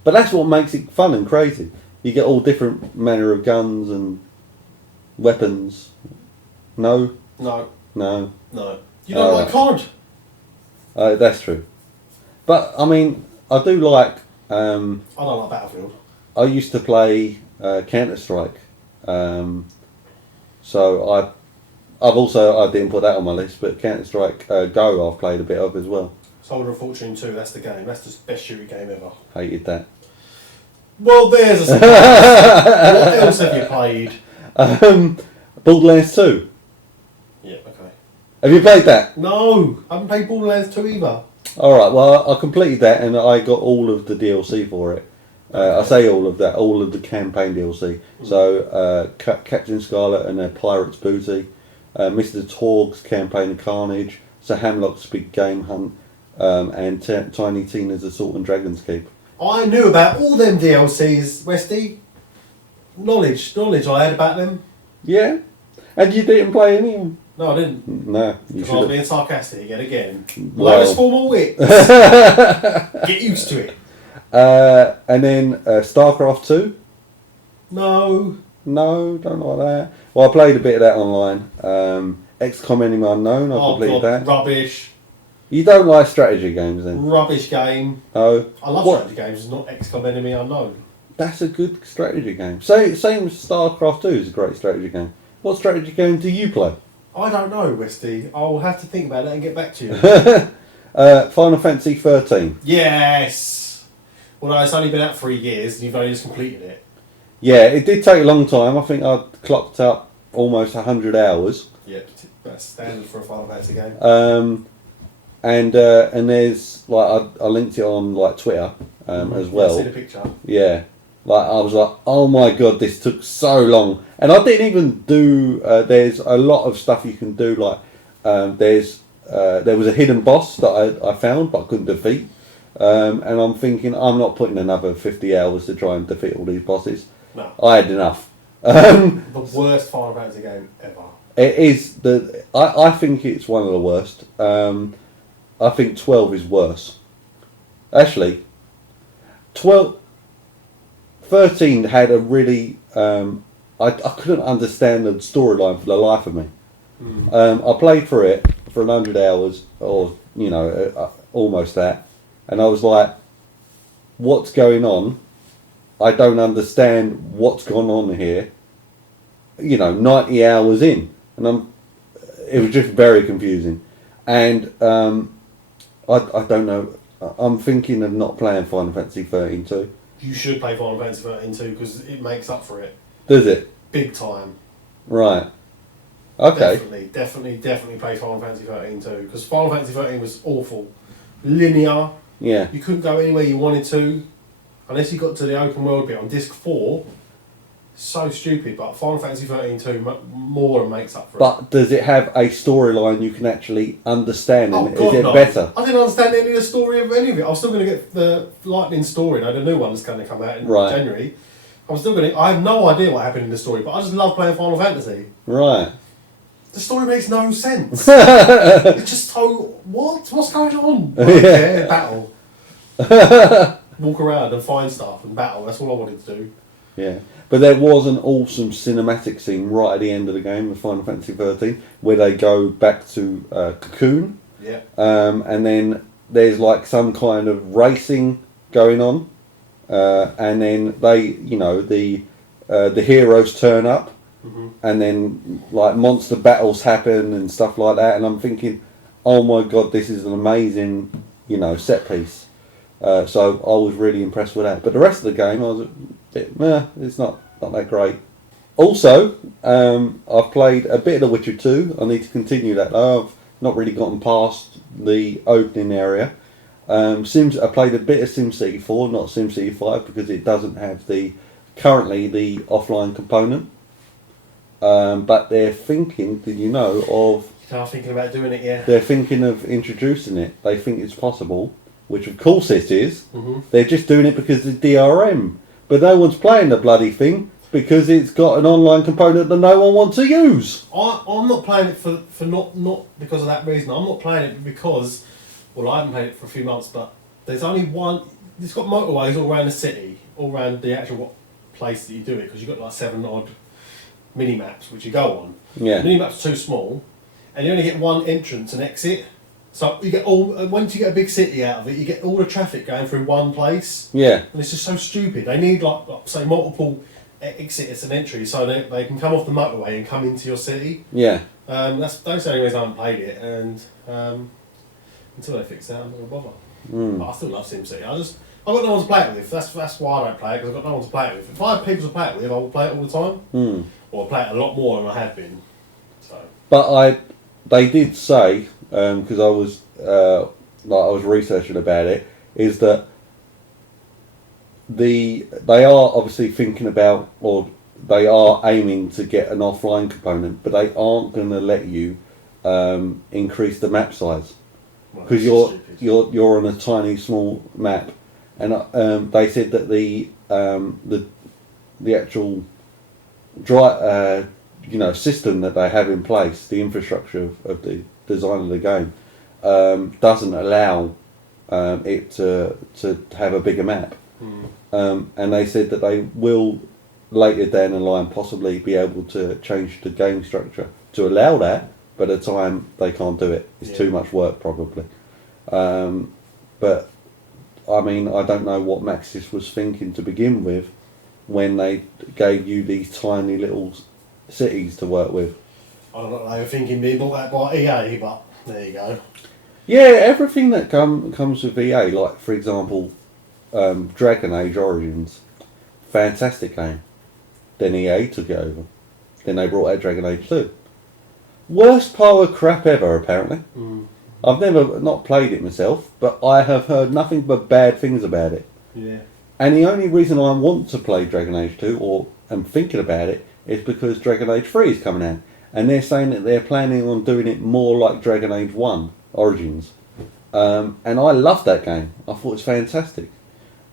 But that's what makes it fun and crazy. You get all different manner of guns and weapons. No? No. No. No. You don't like COD? That's true. But, I mean, I do like... I don't like Battlefield. I used to play Counter-Strike. So I didn't put that on my list, but Counter-Strike Go I've played a bit of as well. Soldier of Fortune 2, that's the game. That's the best shooting game ever. Hated that. Well, there's a surprise. What else have you played? Borderlands 2. Yeah, okay. Have you played that? No, I haven't played Borderlands 2 either. Alright, well I completed that and I got all of the DLC for it. I say all of that, all of the campaign DLC. So, Captain Scarlet and their Pirate's Booty, Mr. Torg's Campaign of Carnage, Sir Hamlock's Big Game Hunt, and Tiny Tina's Assault and Dragon's Keep. I knew about all them DLCs, Westy. Knowledge I had about them. Yeah? And you didn't play any of them? No, I didn't. No, you Because I should was have. being sarcastic again. Well. Lowest form of wit. Get used to it. And then StarCraft 2? No. No, don't like that. Well, I played a bit of that online. XCOM Enemy Unknown, I completed that. Rubbish. You don't like strategy games then? Rubbish game. Oh. I love What? strategy games, it's not XCOM Enemy Unknown. That's a good strategy game. So, same as StarCraft 2 is a great strategy game. What strategy game do you play? I don't know, Westy. I'll have to think about it and get back to you. Final Fantasy 13. Yes! Well, no, it's only been out 3 years and you've only just completed it. Yeah, it did take a long time. I think I clocked up almost 100 hours. Yep, that's standard for a Final Fantasy game. And there's like I linked it on like Twitter as well. I see the picture. Yeah, like I was like, oh my god, this took so long, and I didn't even do. There's a lot of stuff you can do. Like there was a hidden boss that I found but I couldn't defeat, and I'm thinking I'm not putting another 50 hours to try and defeat all these bosses. No. I had enough. The worst Final Fantasy game ever. It is I think it's one of the worst. I think 12 is worse. Actually, 13 had a really... I couldn't understand the storyline for the life of me. I played for it for 100 hours, or, almost that. And I was like, what's going on? I don't understand what's gone on here. 90 hours in. And it was just very confusing. And... I don't know. I'm thinking of not playing Final Fantasy 13 too. You should play Final Fantasy 13 too because it makes up for it. Does it? Big time. Right. Okay. Definitely play Final Fantasy 13 too because Final Fantasy 13 was awful. Linear. Yeah. You couldn't go anywhere you wanted to unless you got to the open world bit on disc 4. So stupid, but Final Fantasy 13 too more than makes up for it. But does it have a storyline you can actually understand? Oh, And God, is it no. better? I didn't understand any of the story of any of it. I was still going to get the Lightning story, the new one that's going to come out in Right. January. I have no idea what happened in the story, but I just love playing Final Fantasy. Right. The story makes no sense. It's just so, what's going on? Yeah, battle. Walk around and find stuff and battle, that's all I wanted to do. Yeah. But there was an awesome cinematic scene right at the end of the game of Final Fantasy 13 where they go back to Cocoon. Yeah. And then there's like some kind of racing going on. And then they, the heroes turn up. Mm-hmm. And then like monster battles happen and stuff like that. And I'm thinking, oh my god, this is an amazing, set piece. So I was really impressed with that. But the rest of the game, I was a bit, it's not that great. Also, I've played a bit of The Witcher 2. I need to continue that. I've not really gotten past the opening area. I played a bit of SimCity 4, not SimCity 5, because it doesn't have currently the offline component. But they're thinking, did you know, They are thinking about doing it, yeah. they're thinking of introducing it. They think it's possible, which of course it is. Mm-hmm. They're just doing it because of the DRM. But no one's playing the bloody thing because it's got an online component that no one wants to use. I'm not playing it for not because of that reason. I'm not playing it because, well, I haven't played it for a few months, but there's only one. It's got motorways all around the city, all around the actual place that you do it, because you've got like 7 odd mini maps which you go on. Yeah. The mini maps are too small, and you only get one entrance and exit. So you get once you get a big city out of it, you get all the traffic going through one place. Yeah. And it's just so stupid. They need like say multiple exits and entries so they can come off the motorway and come into your city. Yeah. That's the only reason I haven't played it, and until they fix that, I'm not gonna bother. But I still love SimCity. I've got no one to play it with. That's why I don't play it, because I've got no one to play it with. If I had people to play it with, I would play it all the time. Or I'll play it a lot more than I have been. So. But they did say, because I was researching about it, is that they are obviously thinking about, or they are aiming to get an offline component, but they aren't going to let you increase the map size, because you're on a tiny small map, and they said that the actual system that they have in place, the infrastructure of the design of the game, doesn't allow it to have a bigger map. And they said that they will later down the line possibly be able to change the game structure to allow that, but at the time they can't do it. It's too much work probably. But I mean, I don't know what Maxis was thinking to begin with when they gave you these tiny little cities to work with. I don't know what they were thinking, being bought out by EA, but there you go. Yeah, everything that comes with EA, like for example, Dragon Age Origins, fantastic game. Then EA took it over. Then they brought out Dragon Age 2. Worst pile of crap ever, apparently. I've never not played it myself, but I have heard nothing but bad things about it. Yeah. And the only reason I want to play Dragon Age 2, or am thinking about it, is because Dragon Age 3 is coming out. And they're saying that they're planning on doing it more like Dragon Age 1 Origins. And I loved that game. I thought it was fantastic.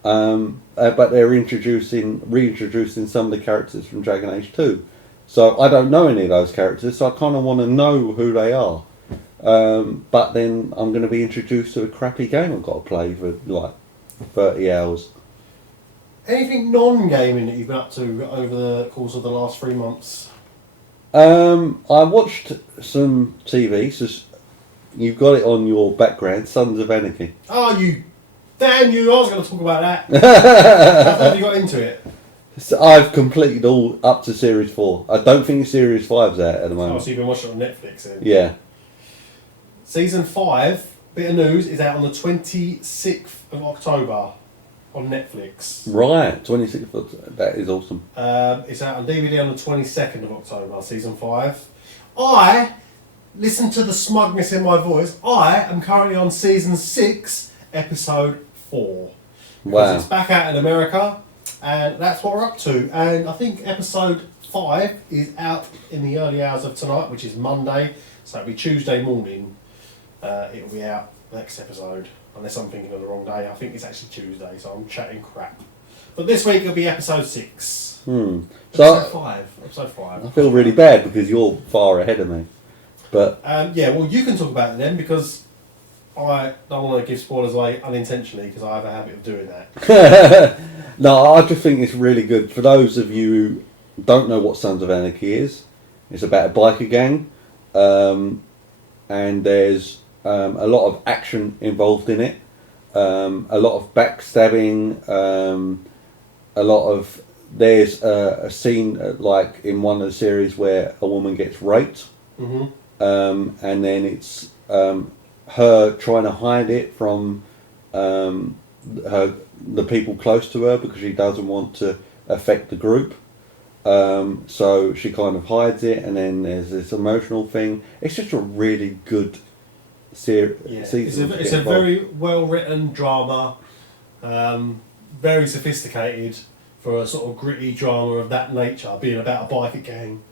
But they're reintroducing some of the characters from Dragon Age 2. So I don't know any of those characters, so I kind of want to know who they are. But then I'm going to be introduced to a crappy game I've got to play for like 30 hours. Anything non-gaming that you've been up to over the course of the last 3 months? I watched some TV, so you've got it on your background, Sons of Anarchy. Oh, damn you, I was going to talk about that. How have you got into it? So I've completed all up to Series 4. I don't think Series 5's out at the moment. Oh, so you've been watching it on Netflix then? Yeah. Season 5, bit of news, is out on the 26th of October on Netflix. Right, 26th. That is awesome. It's out on DVD on the 22nd of October, Season 5. I, listen to the smugness in my voice, I am currently on Season 6, Episode 4. Wow. It's back out in America, and that's what we're up to. And I think Episode 5 is out in the early hours of tonight, which is Monday, so it'll be Tuesday morning. It'll be out, next episode, unless I'm thinking of the wrong day. I think it's actually Tuesday, so I'm chatting crap. But this week it'll be episode 6. So Episode 5. I feel really bad because you're far ahead of me. But yeah, well, you can talk about it then, because I don't want to give spoilers away unintentionally, because I have a habit of doing that. no, I just think it's really good. For those of you who don't know what Sons of Anarchy is, it's about a biker gang, and there's a lot of action involved in it, a lot of backstabbing, there's a scene like in one of the series where a woman gets raped, and then it's her trying to hide it from the people close to her because she doesn't want to affect the group. So she kind of hides it, and then there's this emotional thing. It's just a really good seasons. It's a very well written drama, very sophisticated for a sort of gritty drama of that nature, being about a biker gang,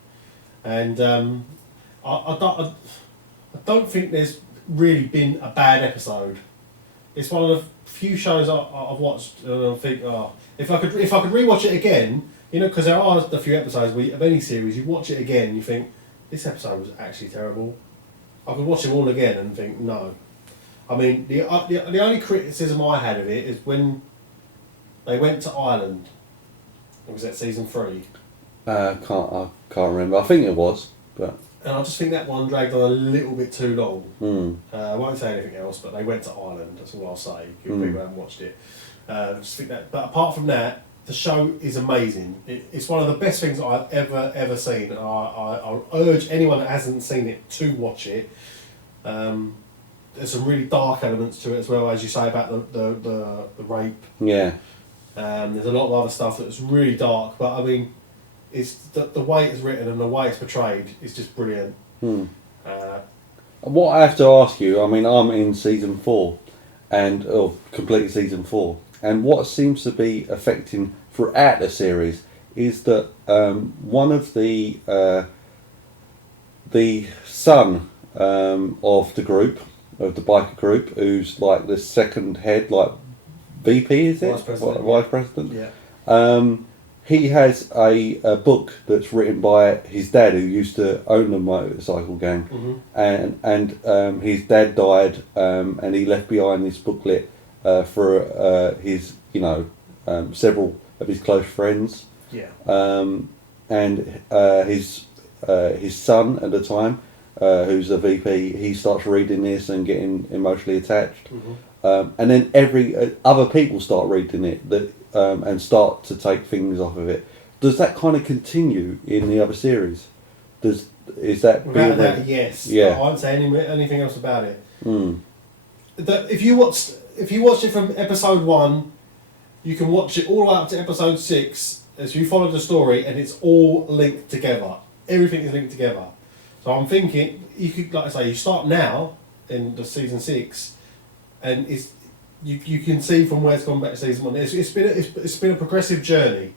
and I don't think there's really been a bad episode. It's one of the few shows I've watched and I think, if I could rewatch it again, because there are a few episodes of any series, you watch it again, you think this episode was actually terrible. I could watch them all again and think no. I mean, the only criticism I had of it is when they went to Ireland. Was that season 3? I can't remember. I think it was, but. And I just think that one dragged on a little bit too long. I won't say anything else, but they went to Ireland. That's all I'll say. If people haven't watched it, just think that. But apart from that, the show is amazing. It's one of the best things I've ever seen. I urge anyone that hasn't seen it to watch it. There's some really dark elements to it as well, as you say about the rape. Yeah. There's a lot of other stuff that's really dark, but I mean, it's the way it's written and the way it's portrayed is just brilliant. What I have to ask you, I mean, I'm in season 4, completely season 4, and what seems to be affecting throughout the series is that one of the son of the group, of the biker group, who's like the second head, like VP, is it? Vice President? Yeah. He has a book that's written by his dad, who used to own the motorcycle gang, and his dad died, and he left behind this booklet for his, several of his close friends. Yeah. And his son at the time, who's the VP, he starts reading this and getting emotionally attached. And then other people start reading it and start to take things off of it. Does that kind of continue in the other series? Is that without that? Yes. Yeah. I won't say anything else about it. If you watched it from episode 1, you can watch it all the way up to episode 6 as you follow the story, and it's all linked together. Everything is linked together. So I'm thinking you could, like I say, you start now in the season 6. And you can see from where it's gone back to season 1. It's been a progressive journey.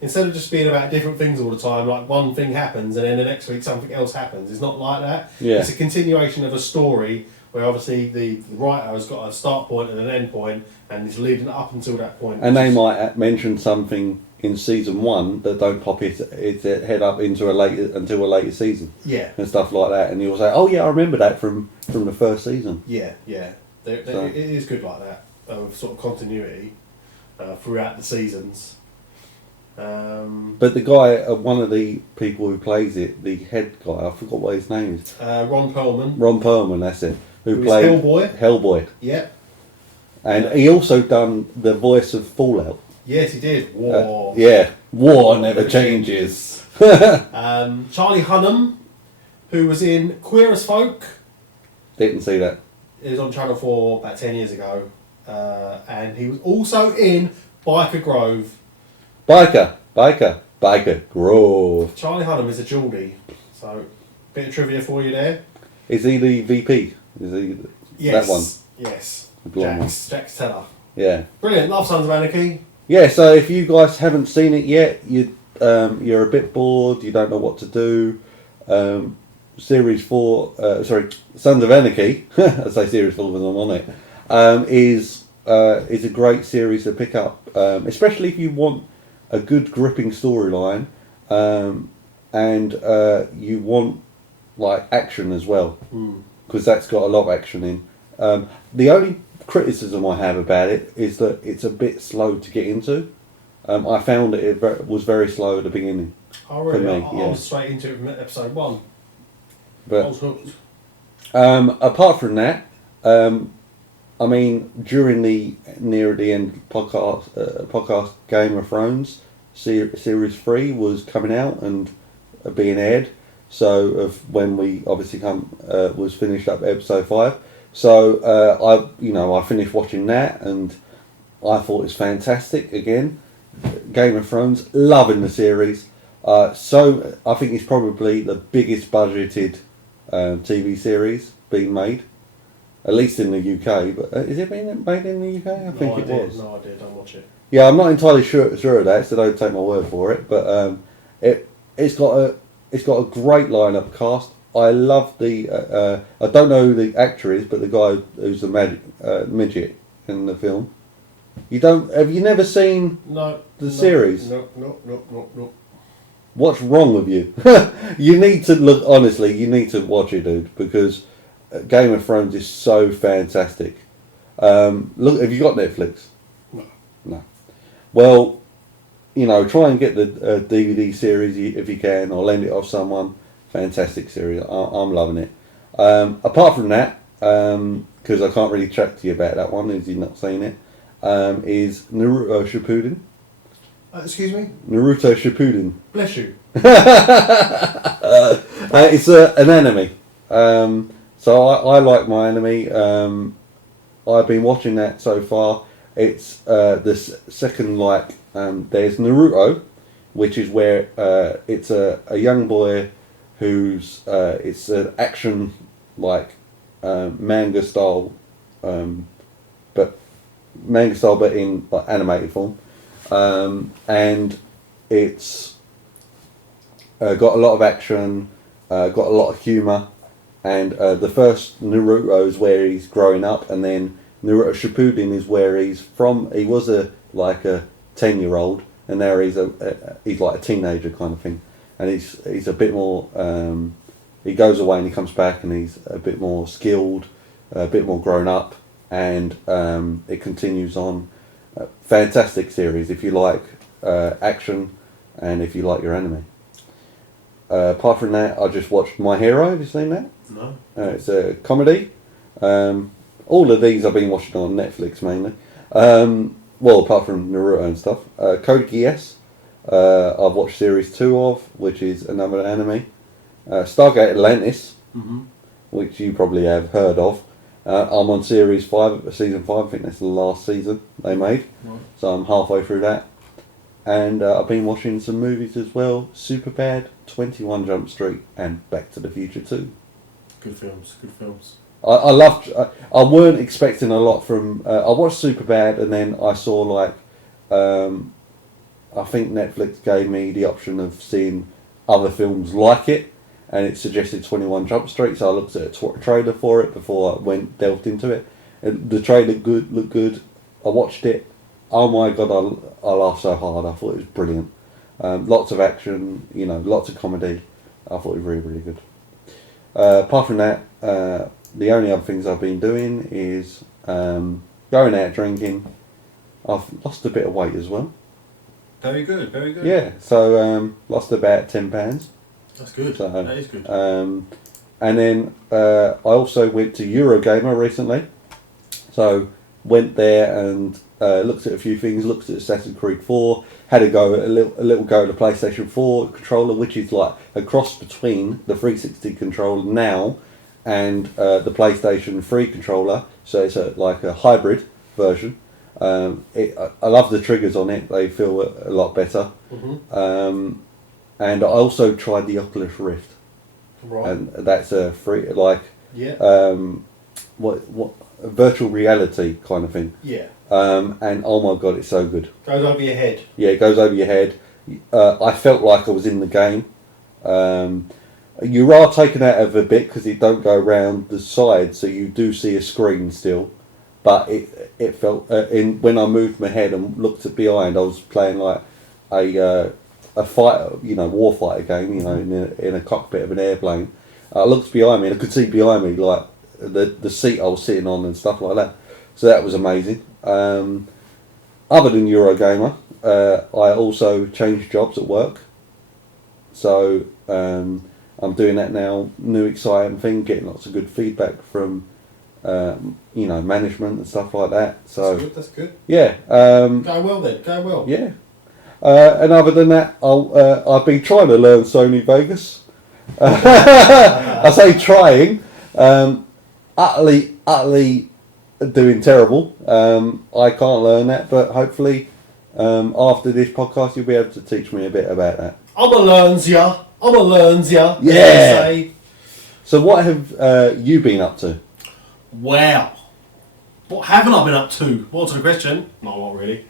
Instead of just being about different things all the time, like one thing happens and then the next week something else happens. It's not like that. Yeah. It's a continuation of a story where obviously the writer has got a start point and an end point, and it's leading up until that point. And they might mention something in season 1 that don't pop its head up until a later season. Yeah. And stuff like that, and you'll say, "Oh yeah, I remember that from the first season." Yeah. It is good like that, sort of continuity throughout the seasons. But the guy, one of the people who plays it, the head guy, I forgot what his name is. Ron Perlman. Ron Perlman, that's it. Who Who's played Hellboy. Hellboy. Yeah. And he also done the voice of Fallout. Yes, he did. War. War never changes. Charlie Hunnam, who was in Queer as Folk. Didn't see that. It was on Channel 4 about 10 years ago. And he was also in Biker Grove. Biker Grove. Charlie Hunnam is a Geordie. So, bit of trivia for you there. Is he the VP? Is he that one? Yes. One. Jax Teller. Yeah. Brilliant. Love Sons of Anarchy. Yeah, so if you guys haven't seen it yet, you're a bit bored, you don't know what to do. Series 4, Sons of Anarchy, I say Series 4 because I'm on it, is a great series to pick up, especially if you want a good gripping storyline, and you want like action as well, because that's got a lot of action in. The only criticism I have about it is that it's a bit slow to get into. I found that it was very slow at the beginning. Oh really? For me, I was straight into it from episode 1. But I was hooked. apart from that, I mean, during near the end podcast Game of Thrones series 3 was coming out and being aired. So of when we obviously was finished up episode 5. So I finished watching that and I thought it's fantastic again. Game of Thrones, loving the series. So I think it's probably the biggest budgeted TV series being made. at least in the UK. But is it being made in the UK? I think it was. No idea. Don't watch it. Yeah, I'm not entirely sure of that, so don't take my word for it. But it's got a great lineup of cast. I love the I don't know who the actor is, but the guy who's the midget in the film. Have you never seen the series? No. What's wrong with you? You need to look, honestly, you need to watch it, dude, because Game of Thrones is so fantastic. Look, have you got Netflix? No. Well, try and get the DVD series if you can, or lend it off someone. Fantastic series. I'm loving it. Apart from that, because I can't really chat to you about that one, as you've not seen it, is Naruto Shippuden. Excuse me? Naruto Shippuden. Bless you. It's an anime. So I like my anime. I've been watching that so far. It's the second, there's Naruto, which is where it's a young boy who's it's an action manga style, but in animated form, and it's got a lot of action, got a lot of humour, and the first Naruto is where he's growing up, and then Naruto Shippuden is where he was a 10-year-old, and now he's like a teenager kind of thing, and he's a bit more. He goes away and he comes back, and he's a bit more skilled, a bit more grown up, and it continues on. Fantastic series if you like action, and if you like your anime. Apart from that, I just watched My Hero. Have you seen that? No. It's a comedy. All of these I've been watching on Netflix mainly. Well, apart from Naruto and stuff. Code Geass, I've watched series 2 of, which is another anime. Stargate Atlantis, which you probably have heard of. I'm on series 5, season 5. I think that's the last season they made. Right. So I'm halfway through that. And I've been watching some movies as well. Superbad, 21 Jump Street, and Back to the Future 2. Good films. I loved. I weren't expecting a lot from. I watched Superbad, and then I saw I think Netflix gave me the option of seeing other films like it, and it suggested 21 Jump Street. So I looked at a trailer for it before I delved into it. And the trailer looked good. I watched it. Oh my god! I laughed so hard. I thought it was brilliant. Lots of action. Lots of comedy. I thought it was really, really good. Apart from that, the only other things I've been doing is going out drinking. I've lost a bit of weight as well. Very good. Yeah, so lost about £10. That's good. So, that is good. And then I also went to Eurogamer recently. So went there and looked at a few things. Looked at Assassin's Creed 4. Had a little go at the PlayStation 4 controller, which is like a cross between the 360 controller now and the PlayStation 3 controller. So it's a hybrid version. I love the triggers on it. They feel a lot better. And I also tried the Oculus Rift. Right. And that's a free what virtual reality kind of thing. Yeah. And oh my god, it's so good. Goes over your head. Yeah, it goes over your head. I felt like I was in the game. You are taken out of a bit because it don't go around the side, so you do see a screen still. But it felt when I moved my head and looked behind, I was playing like a fighter, war fighter game, in a cockpit of an airplane. I looked behind me and I could see behind me like the seat I was sitting on and stuff like that. So that was amazing. Other than Eurogamer, I also changed jobs at work. So I'm doing that now. New exciting thing, getting lots of good feedback from management and stuff like that. So that's good. Yeah. Going well then. Going well. Yeah. And other than that, I've been trying to learn Sony Vegas. I say trying. Utterly doing terrible. I can't learn that, but hopefully after this podcast you'll be able to teach me a bit about that. I'm a learns ya. Yeah. So what have you been up to? Wow. What haven't I been up to? More to the question. Not really.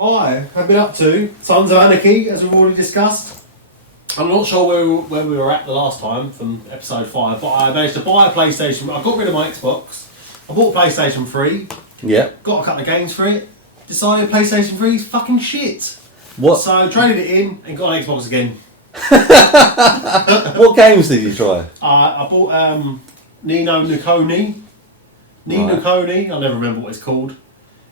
I have been up to Sons of Anarchy, as we've already discussed. I'm not sure where we were at the last time from episode 5, but I managed to buy a PlayStation. I got rid of my Xbox. I bought a PlayStation 3. Yeah. Got a couple of games for it. Decided PlayStation 3 is fucking shit. What? So traded it in and got an Xbox again. What games did you try? I bought Nino Nukoni. Nukoni, I never remember what it's called.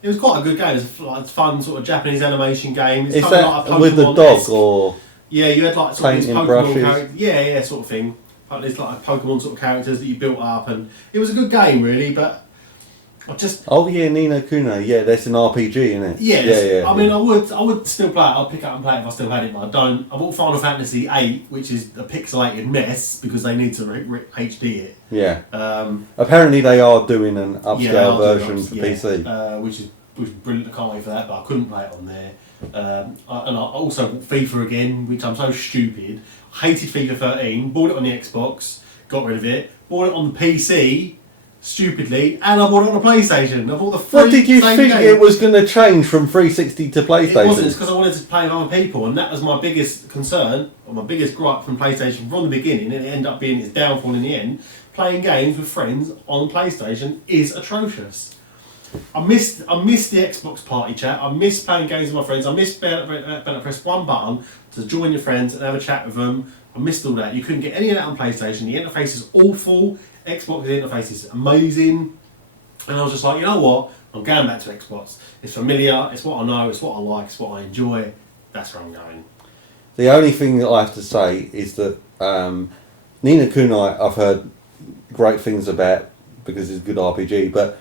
It was quite a good game. It was like a fun sort of Japanese animation game. It's Is kind of that like a Pokemon with the dog or? Yeah, you had like sort of these painting Pokemon brushes? characters. Yeah, sort of thing. Like there's like Pokemon sort of characters that you built up, and it was a good game really. But I just Oh yeah, Nino Kuni. Yeah, that's an RPG, isn't it? yeah. I mean, I would still play it. I'd pick it up and play it if I still had it, but I don't. I bought Final Fantasy VIII, which is a pixelated mess because they need to HD it. Yeah. Um, Apparently they are doing an upscale I'll do version it, for yeah, PC. which is brilliant. I can't wait for that, but I couldn't play it on there. And I also bought FIFA again, which I'm so stupid. Hated FIFA 13. Bought it on the Xbox, got rid of it. Bought it on the PC, stupidly, and I bought it on the PlayStation. I bought the free What did you same think game. it was going to change from 360 to PlayStation? It wasn't. It's because I wanted to play with other people, and that was my biggest concern, or my biggest gripe from PlayStation from the beginning, and it ended up being its downfall in the end. Playing games with friends on PlayStation is atrocious. I missed the Xbox party chat. I missed playing games with my friends. I missed being able to press one button to join your friends and have a chat with them. I missed all that. You couldn't get any of that on PlayStation. The interface is awful. Xbox interface is amazing. And I was just like, you know what? I'm going back to Xbox. It's familiar. It's what I know. It's what I like. It's what I enjoy. That's where I'm going. The only thing that I have to say is that Nino Kuni I've heard great things about because it's a good RPG, but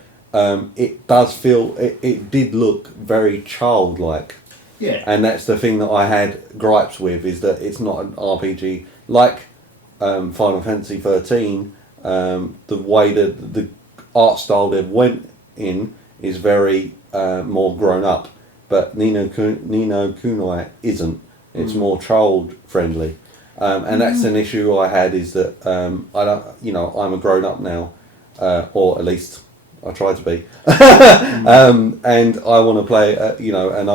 it does feel, it did look very childlike. Yeah. And that's the thing that I had gripes with, is that it's not an RPG. Like Final Fantasy 13, the way that the art style they went in is very more grown up. But Nino Kuni isn't. It's more child friendly. And that's an issue I had, is that I don't, I'm a grown up now, or at least I try to be, and I want to play, an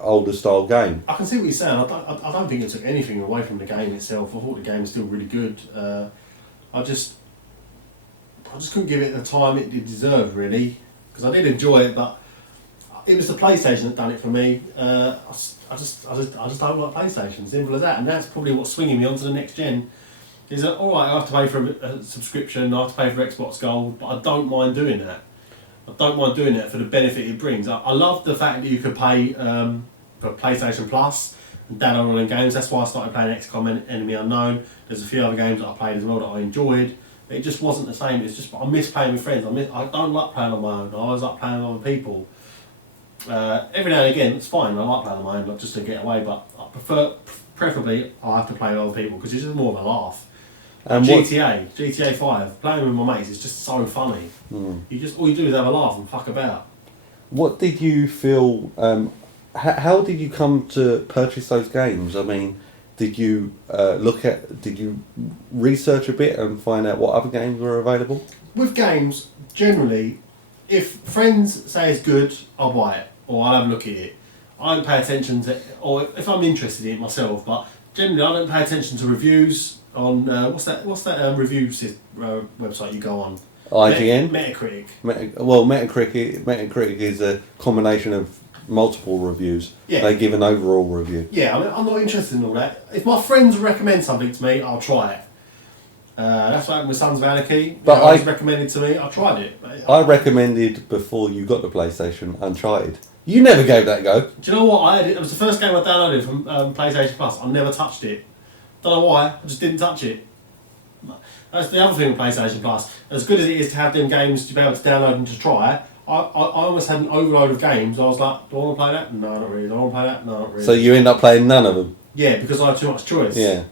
older style game. I can see what you're saying. I don't think it took anything away from the game itself. I thought the game was still really good. I just couldn't give it the time it deserved, really, because I did enjoy it, but it was the PlayStation that done it for me. I just don't like PlayStation. Simple as that. And that's probably what's swinging me onto the next gen. Is that alright? I have to pay for a subscription. I have to pay for Xbox Gold, but I don't mind doing that. I don't mind doing that for the benefit it brings. I love the fact that you could pay for PlayStation Plus and download all the games. That's why I started playing XCOM Enemy Unknown. There's a few other games that I played as well that I enjoyed. It just wasn't the same. It's just I miss playing with friends. I don't like playing on my own. I always like playing with other people. Every now and again, it's fine. I like playing on my own, like, just to get away. But I preferably, I have to play with other people because it's just more of a laugh. And GTA 5, playing with my mates is just so funny. All you do is have a laugh and fuck about. What did you feel? How did you come to purchase those games? I mean, did you did you research a bit and find out what other games were available? With games, generally, if friends say it's good, I'll buy it or I'll have a look at it. I don't pay attention to, or if I'm interested in it myself, but generally I don't pay attention to reviews on what's that review website you go on? IGN? Metacritic. Metacritic is a combination of multiple reviews. Yeah. They give an overall review. Yeah, I'm not interested in all that. If my friends recommend something to me, I'll try it. That's what happened with Sons of Anarchy. But it was recommended to me, I tried it. I recommended before you got the PlayStation Uncharted. You never gave that a go. Do you know what? It was the first game I downloaded from PlayStation Plus. I never touched it. Don't know why, I just didn't touch it. That's the other thing with PlayStation Plus. As good as it is to have them games to be able to download and to try, I almost had an overload of games. I was like, do I want to play that? No, not really. Do I want to play that? No, not really. So you end up playing none of them? Yeah, because I have too much choice. Yeah.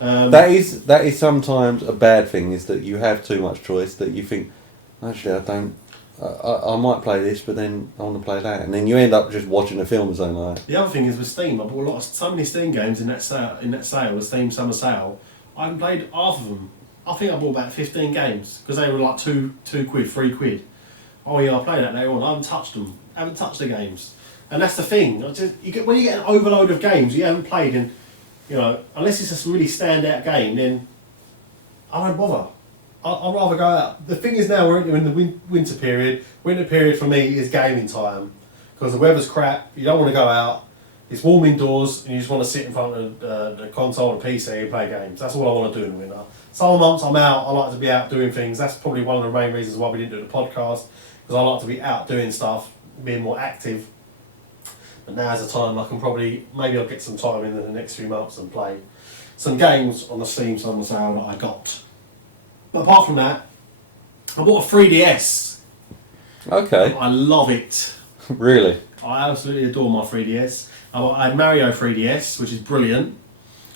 That is sometimes a bad thing, is that you have too much choice, that you think, actually I might play this, but then I want to play that, and then you end up just watching a film or something like that. The other thing is with Steam, I bought so many Steam games in that sale, the Steam summer sale. I haven't played half of them. I think I bought about 15 games because they were like £2, £3. Oh yeah, I'll play that later on. I haven't touched them. I haven't touched the games. And that's the thing. When you get an overload of games you haven't played, and unless it's a really standout game, then I don't bother. I'd rather go out. The thing is now we're in the winter period. Winter period for me is gaming time because the weather's crap. You don't want to go out. It's warm indoors, and you just want to sit in front of the console and PC and play games. That's all I want to do in the winter. Some months I'm out. I like to be out doing things. That's probably one of the main reasons why we didn't do the podcast, because I like to be out doing stuff, being more active. And now's the time I can maybe I'll get some time in the next few months and play some games on the Steam Summer Sale that I got. But apart from that, I bought a 3DS. Okay. I love it. Really? I absolutely adore my 3DS. I had Mario 3DS, which is brilliant.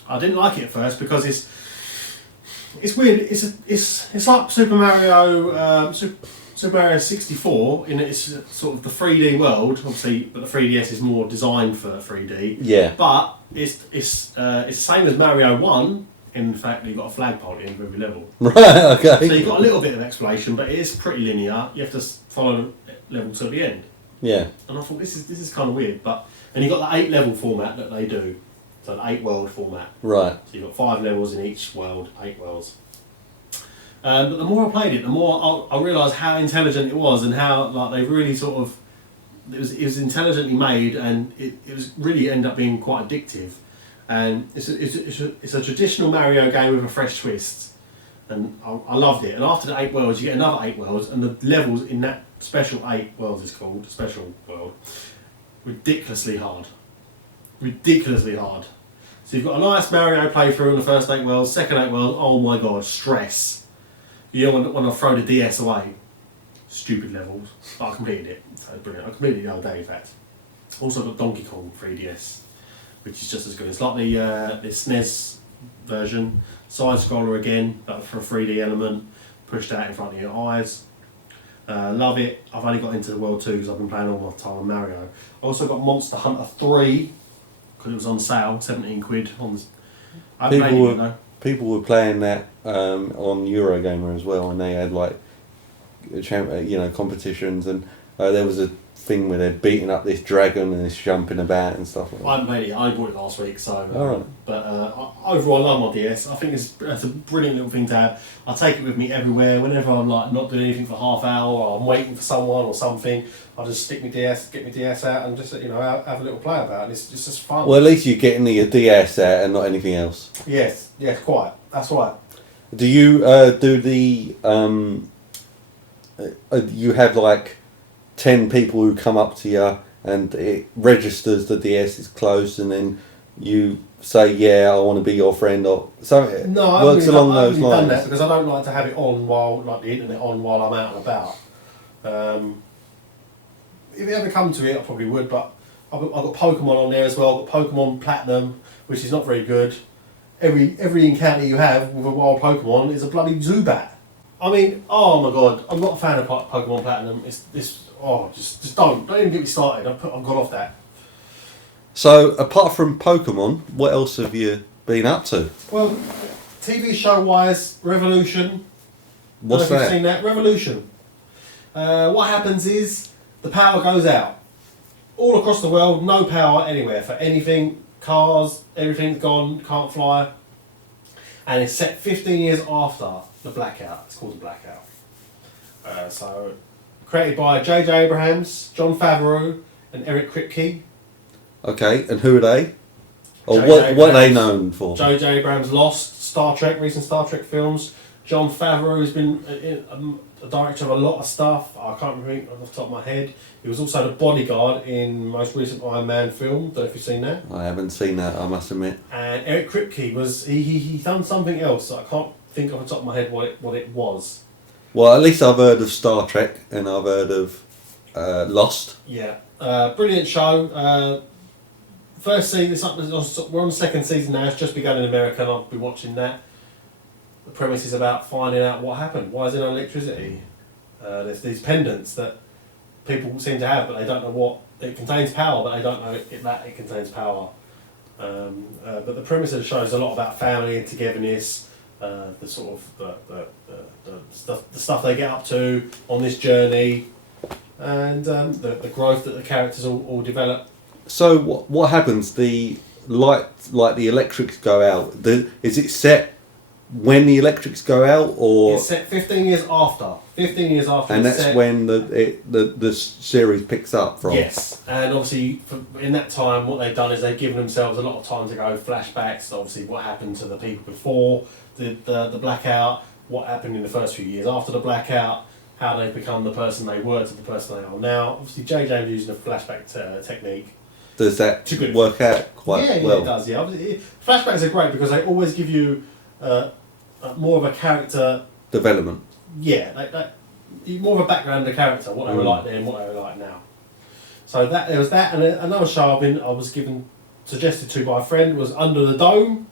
I didn't like it at first because it's weird. It's like Super Mario Super Mario 64 in it's sort of the 3D world, obviously, but the 3DS is more designed for 3D. Yeah. But it's the same as Mario 1. In fact, you've got a flagpole at the end of every level. Right, okay. So you've got a little bit of exploration, but it is pretty linear. You have to follow the level to the end. Yeah. And I thought this is kind of weird, and you've got the 8 level format that they do, so the 8 world format. Right. So you've got 5 levels in each world, 8 worlds. But the more I played it, the more I realised how intelligent it was, and how they really sort of it was intelligently made, and it was really ended up being quite addictive. And it's a traditional Mario game with a fresh twist, and I loved it. And after the 8 worlds, you get another 8 worlds, and the levels in that special 8 worlds is called special world. Ridiculously hard. So you've got a nice Mario playthrough in the first 8 worlds, second 8 worlds. Oh my god, stress! You don't want to throw the DS away. Stupid levels, but I completed it. So brilliant. I completed it the other day, in fact. Also got Donkey Kong 3DS. Which is just as good. It's like the SNES version, side scroller again, but for a 3D element, pushed out in front of your eyes. Love it. I've only got into the world 2 because I've been playing all my time on Mario. I also got Monster Hunter 3 because it was on sale, £17 on. I haven't played it though. People were playing that on Eurogamer as well, and they had competitions, and there was a thing where they're beating up this dragon and it's jumping about and stuff like that. I haven't played it. I bought it last week, so. Alright. But overall, I love my DS. I think it's a brilliant little thing to have. I take it with me everywhere. Whenever I'm not doing anything for half hour, or I'm waiting for someone or something, I just stick my DS, get my DS out, and just have a little play about it. It's just fun. Well, at least you're getting your DS out and not anything else. Yes, quite. That's right. Do you do the? You have 10 people who come up to you and it registers the DS is closed, and then you say, yeah, I want to be your friend, or something. No, I works along those haven't lines. done that because I don't like to have it on the internet on while I'm out and about. If it ever come to it, I probably would, but I've got Pokemon on there as well. I've got Pokemon Platinum, which is not very good. Every encounter you have with a wild Pokemon is a bloody Zubat. I mean, oh my god, I'm not a fan of Pokemon Platinum. Just don't even get me started. I've gone off that. So, apart from Pokemon, what else have you been up to? Well, TV show wise, Revolution. What's that? You've seen that? Revolution. What happens is the power goes out all across the world. No power anywhere for anything. Cars, everything's gone. Can't fly. And it's set 15 years after the blackout. It's called the blackout. So, created by J.J. Abrams, Jon Favreau, and Eric Kripke. Okay, and who are they? Or J.J. what are they known for? J.J. Abrams, Lost, Star Trek, recent Star Trek films. Jon Favreau has been a director of a lot of stuff. I can't remember off the top of my head. He was also the bodyguard in most recent Iron Man film. Don't know if you've seen that. I haven't seen that, I must admit. And Eric Kripke was he done something else. I can't think off the top of my head what it was. Well, at least I've heard of Star Trek and I've heard of Lost. Yeah, brilliant show. First season, we're on the second season now. It's just begun in America, and I'll be watching that. The premise is about finding out what happened. Why is there no electricity? There's these pendants that people seem to have, but they don't know what it contains. Power, but they don't know that it contains power. But the premise of the show is a lot about family and togetherness. the sort of the stuff they get up to on this journey, and the growth that the characters all develop. So what happens? The light, like the electrics go out. Is it set when the electrics go out, or It's set 15 years after. 15 years after. and it's that's set. when the series picks up from? Yes, and obviously in that time, what they've done is they've given themselves a lot of time to go flashbacks. To obviously, what happened to the people before the blackout, what happened in the first few years after the blackout, how they've become the person they were to the person they are now. Obviously, J.J. using a flashback technique. Does that Too good. work out quite Yeah, well? it does. Yeah, flashbacks are great because they always give you more of a character. Development. Yeah, more of a background of the character, what they were like then, what they were like now. So there was that, and another show I was suggested to by a friend was Under the Dome.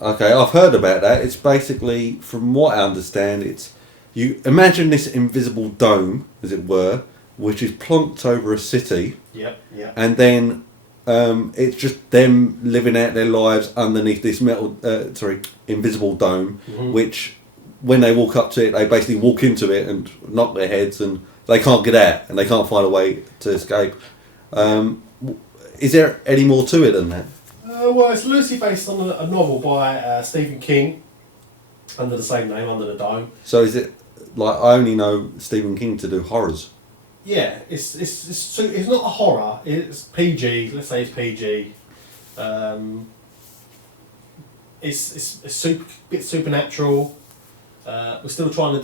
Okay, I've heard about that. It's basically, from what I understand, it's you imagine this invisible dome, as it were, which is plonked over a city. Yep. And then it's just them living out their lives underneath this invisible dome, which when they walk up to it, they basically walk into it and knock their heads, and they can't get out, and they can't find a way to escape. Is there any more to it than that? Well, it's loosely based on a novel by Stephen King, under the same name, Under the Dome. So is it like, I only know Stephen King to do horrors? Yeah, it's not a horror. It's PG. Let's say it's PG. It's bit supernatural. We're still trying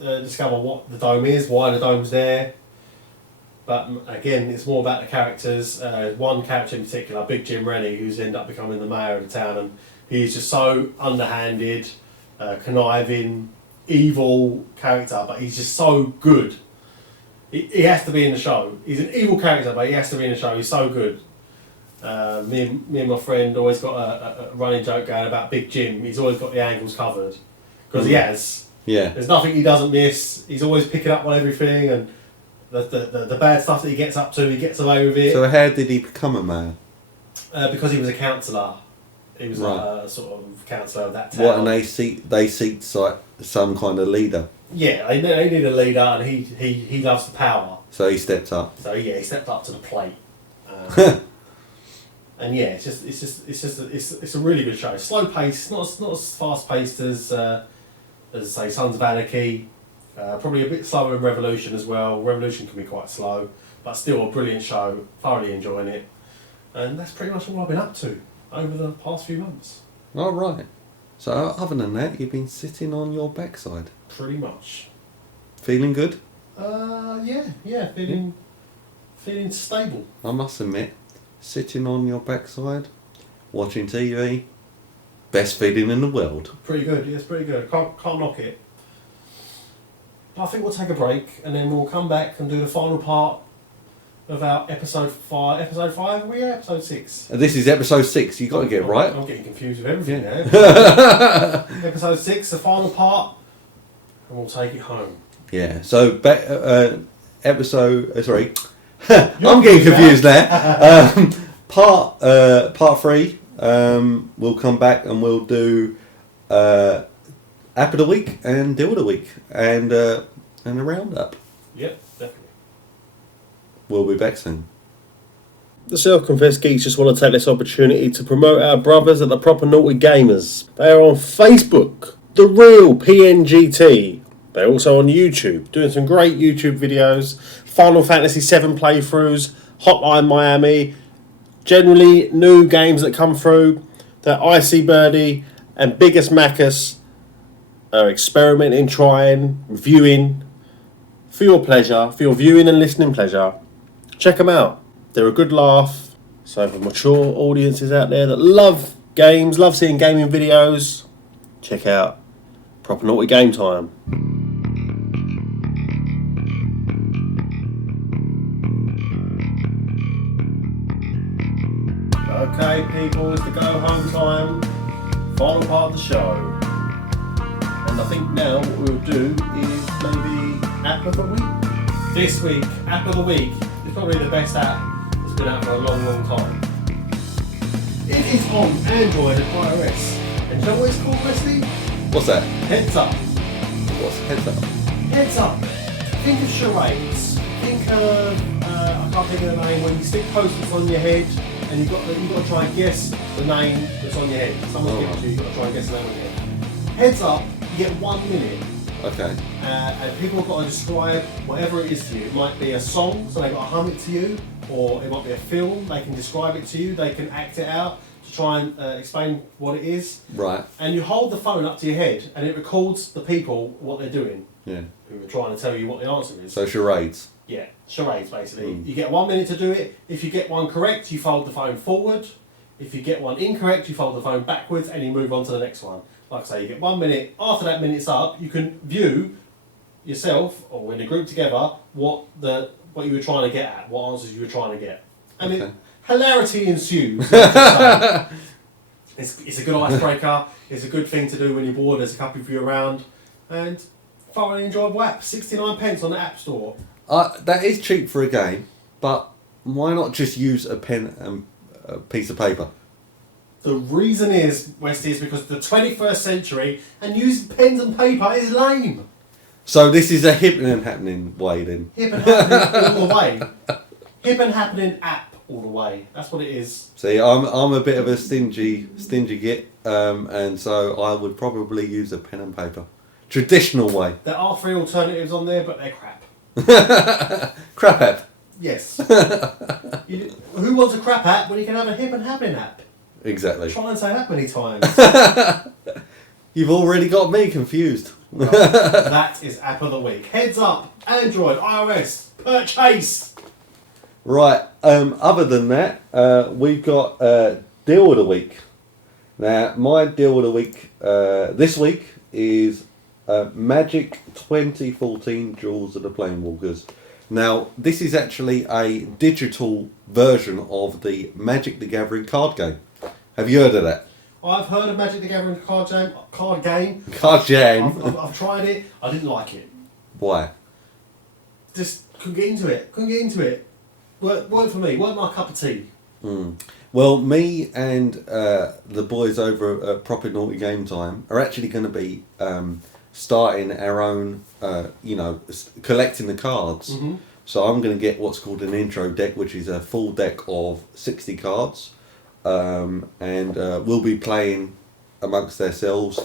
to discover what the dome is, why the dome's there. But again, it's more about the characters. One character in particular, Big Jim Rennie, who's ended up becoming the mayor of the town, and he's just so underhanded, conniving, evil character, but he's just so good. He has to be in the show. He's an evil character, but he has to be in the show. He's so good. Me and my friend always got a running joke going about Big Jim. He's always got the angles covered because he has. Yeah. There's nothing he doesn't miss. He's always picking up on everything, and the bad stuff that he gets up to, he gets away with it. So how did he become a mayor? Because he was a councillor. He was Right. a sort of councillor of that town. What, and they seek like some kind of leader. Yeah, they need a leader, and he loves the power. So he stepped up. So yeah, he stepped up to the plate. And yeah, it's a really good show. Slow paced, not as fast paced as say Sons of Anarchy. Probably a bit slower than Revolution as well. Revolution can be quite slow, but still a brilliant show. Thoroughly enjoying it, and that's pretty much all I've been up to over the past few months. All right. So other than that, you've been sitting on your backside. Pretty much. Feeling good? Yeah, feeling stable. I must admit, sitting on your backside, watching TV, best feeling in the world. Pretty good. Yeah, it's pretty good. Can't knock it. But I think we'll take a break, and then we'll come back and do the final part of our episode 5. Episode 5? We are episode 6. And this is episode 6. You got to get it right. I'm getting confused with everything Yeah. now. Episode 6, the final part, and we'll take it home. Yeah. So episode. Sorry, I'm getting confused now. Part 3. We'll come back and we'll do app of the week and deal of the week and a roundup. Yep, definitely. We'll be back soon. The Self-Confessed Geeks just want to take this opportunity to promote our brothers at the Proper Naughty Gamers. They are on Facebook, The Real PNGT. They're also on YouTube, doing some great YouTube videos, Final Fantasy VII playthroughs, Hotline Miami, generally new games that come through. The Icy Birdie and Biggest Macus are experimenting, trying, reviewing, for your pleasure, for your viewing and listening pleasure. Check them out. They're a good laugh. So for mature audiences out there that love games, love seeing gaming videos, check out Proper Naughty Game Time. Okay, people, it's the go home time. Final part of the show. And I think now what we'll do is maybe app of the week. This week, app of the week is probably the best app that's been out for a long, long time. It is on Android and iOS. And you know what it's called, Wesley? What's that? Heads Up. What's heads up? Heads Up. Think of charades. Think of, I can't think of the name, when you stick post-its on your head and you've got to try and guess the name that's on your head. Someone's given it to you, you've got to try and guess the name on your head. Heads Up, you get 1 minute. Okay. And people have got to describe whatever it is to you. It might be a song, so they've got to hum it to you, or it might be a film, they can describe it to you, they can act it out to try and explain what it is. Right. And you hold the phone up to your head and it records the people what they're doing, Yeah. who are trying to tell you what the answer is. So charades. Yeah, charades basically. You get 1 minute to do it. If you get one correct, you fold the phone forward. If you get one incorrect, you fold the phone backwards and you move on to the next one. Like I say, you get 1 minute. After that minute's up, you can view yourself or in a group together what you were trying to get at, what answers you were trying to get, and hilarity ensues. It's a good icebreaker. It's a good thing to do when you're bored. There's a couple of you around, and thoroughly enjoyable app. 69p on the App Store. That is cheap for a game, but why not just use a pen and a piece of paper? The reason is, Westy, is because the 21st century and using pens and paper is lame. So this is a hip and happening way then? Hip and happening all the way. Hip and happening app all the way. That's what it is. See, I'm a bit of a stingy git, and so I would probably use a pen and paper. Traditional way. There are 3 alternatives on there, but they're crap. Crap app. Yes. Who wants a crap app when you can have a hip and happening app? Exactly. Try and say that many times. You've already got me confused. Well, that is App of the Week. Heads Up, Android, iOS, purchase! Right, other than that, we've got Deal of the Week. Now, my Deal of the Week this week is Magic 2014 Jewels of the Planewalkers. Now, this is actually a digital version of the Magic the Gathering card game. Have you heard of that? I've heard of Magic the Gathering card game. Card game? I've tried it. I didn't like it. Why? Just couldn't get into it. Weren't for me. Weren't my cup of tea. Well, me and the boys over at Proper Naughty Game Time are actually going to be starting our own, collecting the cards. Mm-hmm. So I'm going to get what's called an intro deck, which is a full deck of 60 cards. And we'll be playing amongst ourselves.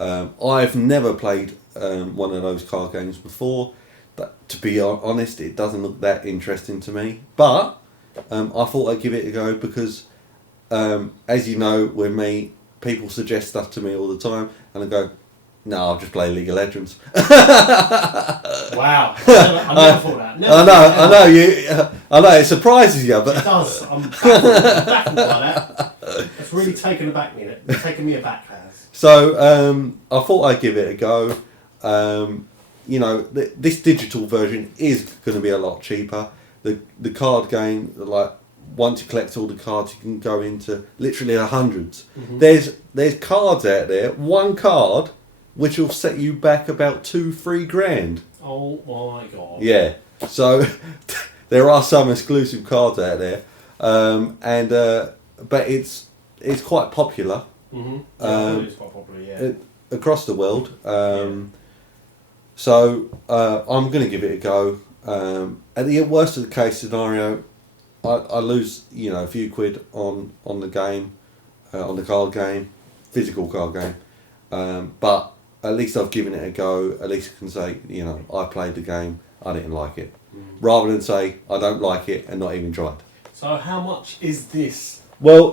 I've never played one of those card games before. But to be honest, it doesn't look that interesting to me. But I thought I'd give it a go because, as you know, with me, people suggest stuff to me all the time, and I go, "No, I'll just play League of Legends." Wow, I never thought that. I know, it surprises you, but it does. I'm baffled by that. It's really taken me aback, Paz. So I thought I'd give it a go. This digital version is going to be a lot cheaper. The card game, like once you collect all the cards, you can go into literally the hundreds. Mm-hmm. There's cards out there. One card which will set you back about 2-3 grand. Oh my god. Yeah. So there are some exclusive cards out there, but it's quite popular. Mm-hmm. It's quite popular, yeah. Across the world. So I'm going to give it a go. At the worst of the case scenario, I lose a few quid on the game, on the card game, physical card game. But at least I've given it a go. At least I can say, I played the game, I didn't like it. Rather than say, I don't like it and not even tried. So how much is this? Well,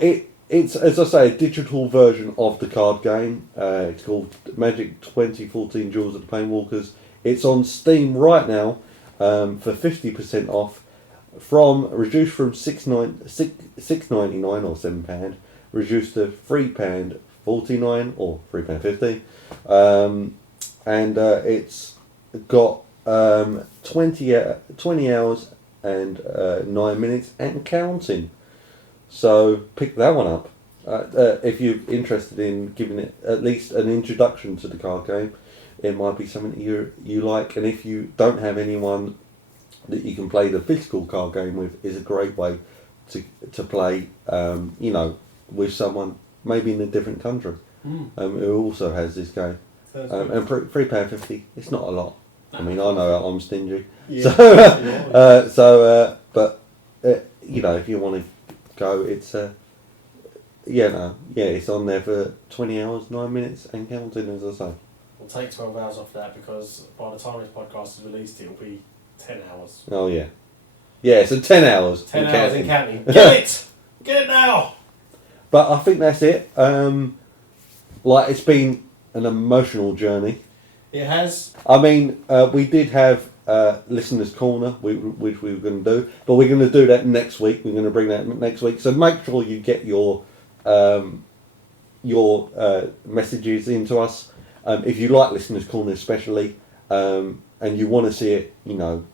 it's, as I say, a digital version of the card game. It's called Magic 2014 Jewels of the Planewalkers. It's on Steam right now for 50% off. Reduced from $6.99 or £7, reduced to £3.49 or £3.50. And it's got 20 hours and 9 minutes and counting. So pick that one up if you're interested in giving it at least an introduction to the card game. It might be something you like, and if you don't have anyone that you can play the physical card game with, is a great way to play. With someone maybe in a different country. who also has this game. And £3.50, it's not a lot. I mean, I know I'm stingy. Yeah. But you know, if you want to go, it's it's on there for 20 hours, 9 minutes, and counting, as I say. We'll take 12 hours off that because by the time this podcast is released, it'll be 10 hours. Oh yeah, yeah. So 10 hours. 10 hours in counting. Get it now. But I think that's it. Like, it's been an emotional journey. It has. I mean, we did have Listeners' Corner, which we were going to do, but we're going to do that next week. We're going to bring that next week. So make sure you get your messages into us. If you like Listeners' Corner especially, and you want to see it, you know,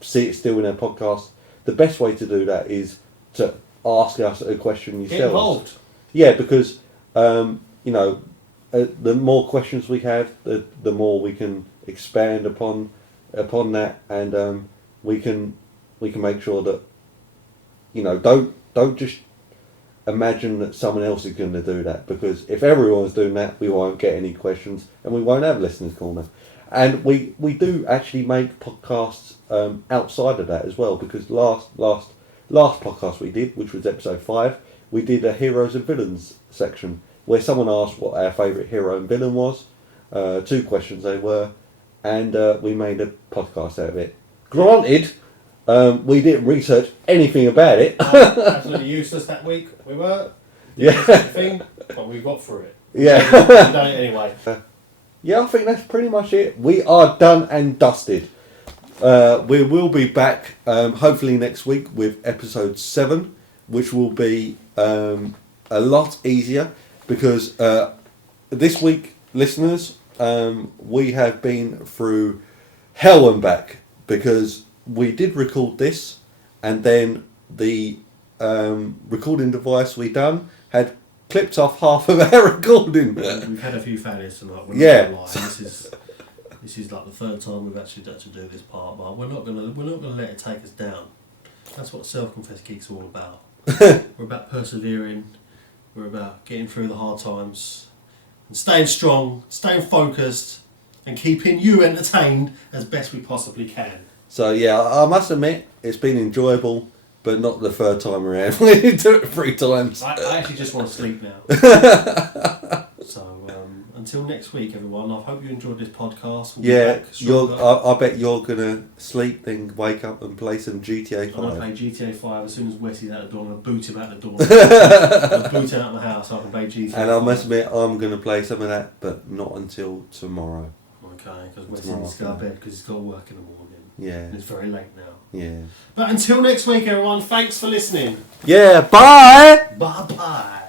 see it still in our podcast, the best way to do that is to ask us a question yourselves. Get involved. Yeah, because, you know, the more questions we have, the more we can expand upon that, and we can make sure that, you know, don't just imagine that someone else is going to do that, because if everyone's doing that, we won't get any questions and we won't have Listeners' Corner. And we do actually make podcasts outside of that as well, because last podcast we did, which was episode 5, we did a Heroes and Villains section where someone asked what our favourite hero and villain was. 2 questions they were, and we made a podcast out of it. Granted, we didn't research anything about it. Absolutely useless that week. We were. Yeah. Thing, but we got through it. Yeah. We done it anyway. Yeah, I think that's pretty much it. We are done and dusted. We will be back hopefully next week with episode 7, which will be a lot easier, because this week, listeners, we have been through hell and back, because we did record this, and then the recording device we done had clipped off half of our recording. We've had a few failures tonight. We're Yeah. not gonna lie. This is like the 3rd time we've actually had to do this part, but we're not gonna let it take us down. That's what Self-Confessed Geek's all about. We're about persevering. We're about getting through the hard times and staying strong, staying focused, and keeping you entertained as best we possibly can. So yeah, I must admit, it's been enjoyable, but not the 3rd time around. We did do it 3 times. I actually just want to sleep now. So until next week, everyone. I hope you enjoyed this podcast. We'll Yeah, be back stronger. I bet you're gonna sleep, then wake up and play some GTA I'm going to 5. play GTA 5 as soon as Wesley's out the door. I'm going to boot him out the door. I'm going to boot him out of my house so I can play GTA 5. And I must admit, I'm gonna play some of that, but not until tomorrow. Okay, because Wesley needs to go to bed because he's got to work in the morning. Yeah, And it's very late now. yeah. But until next week, everyone, thanks for listening. Yeah, bye! Bye-bye.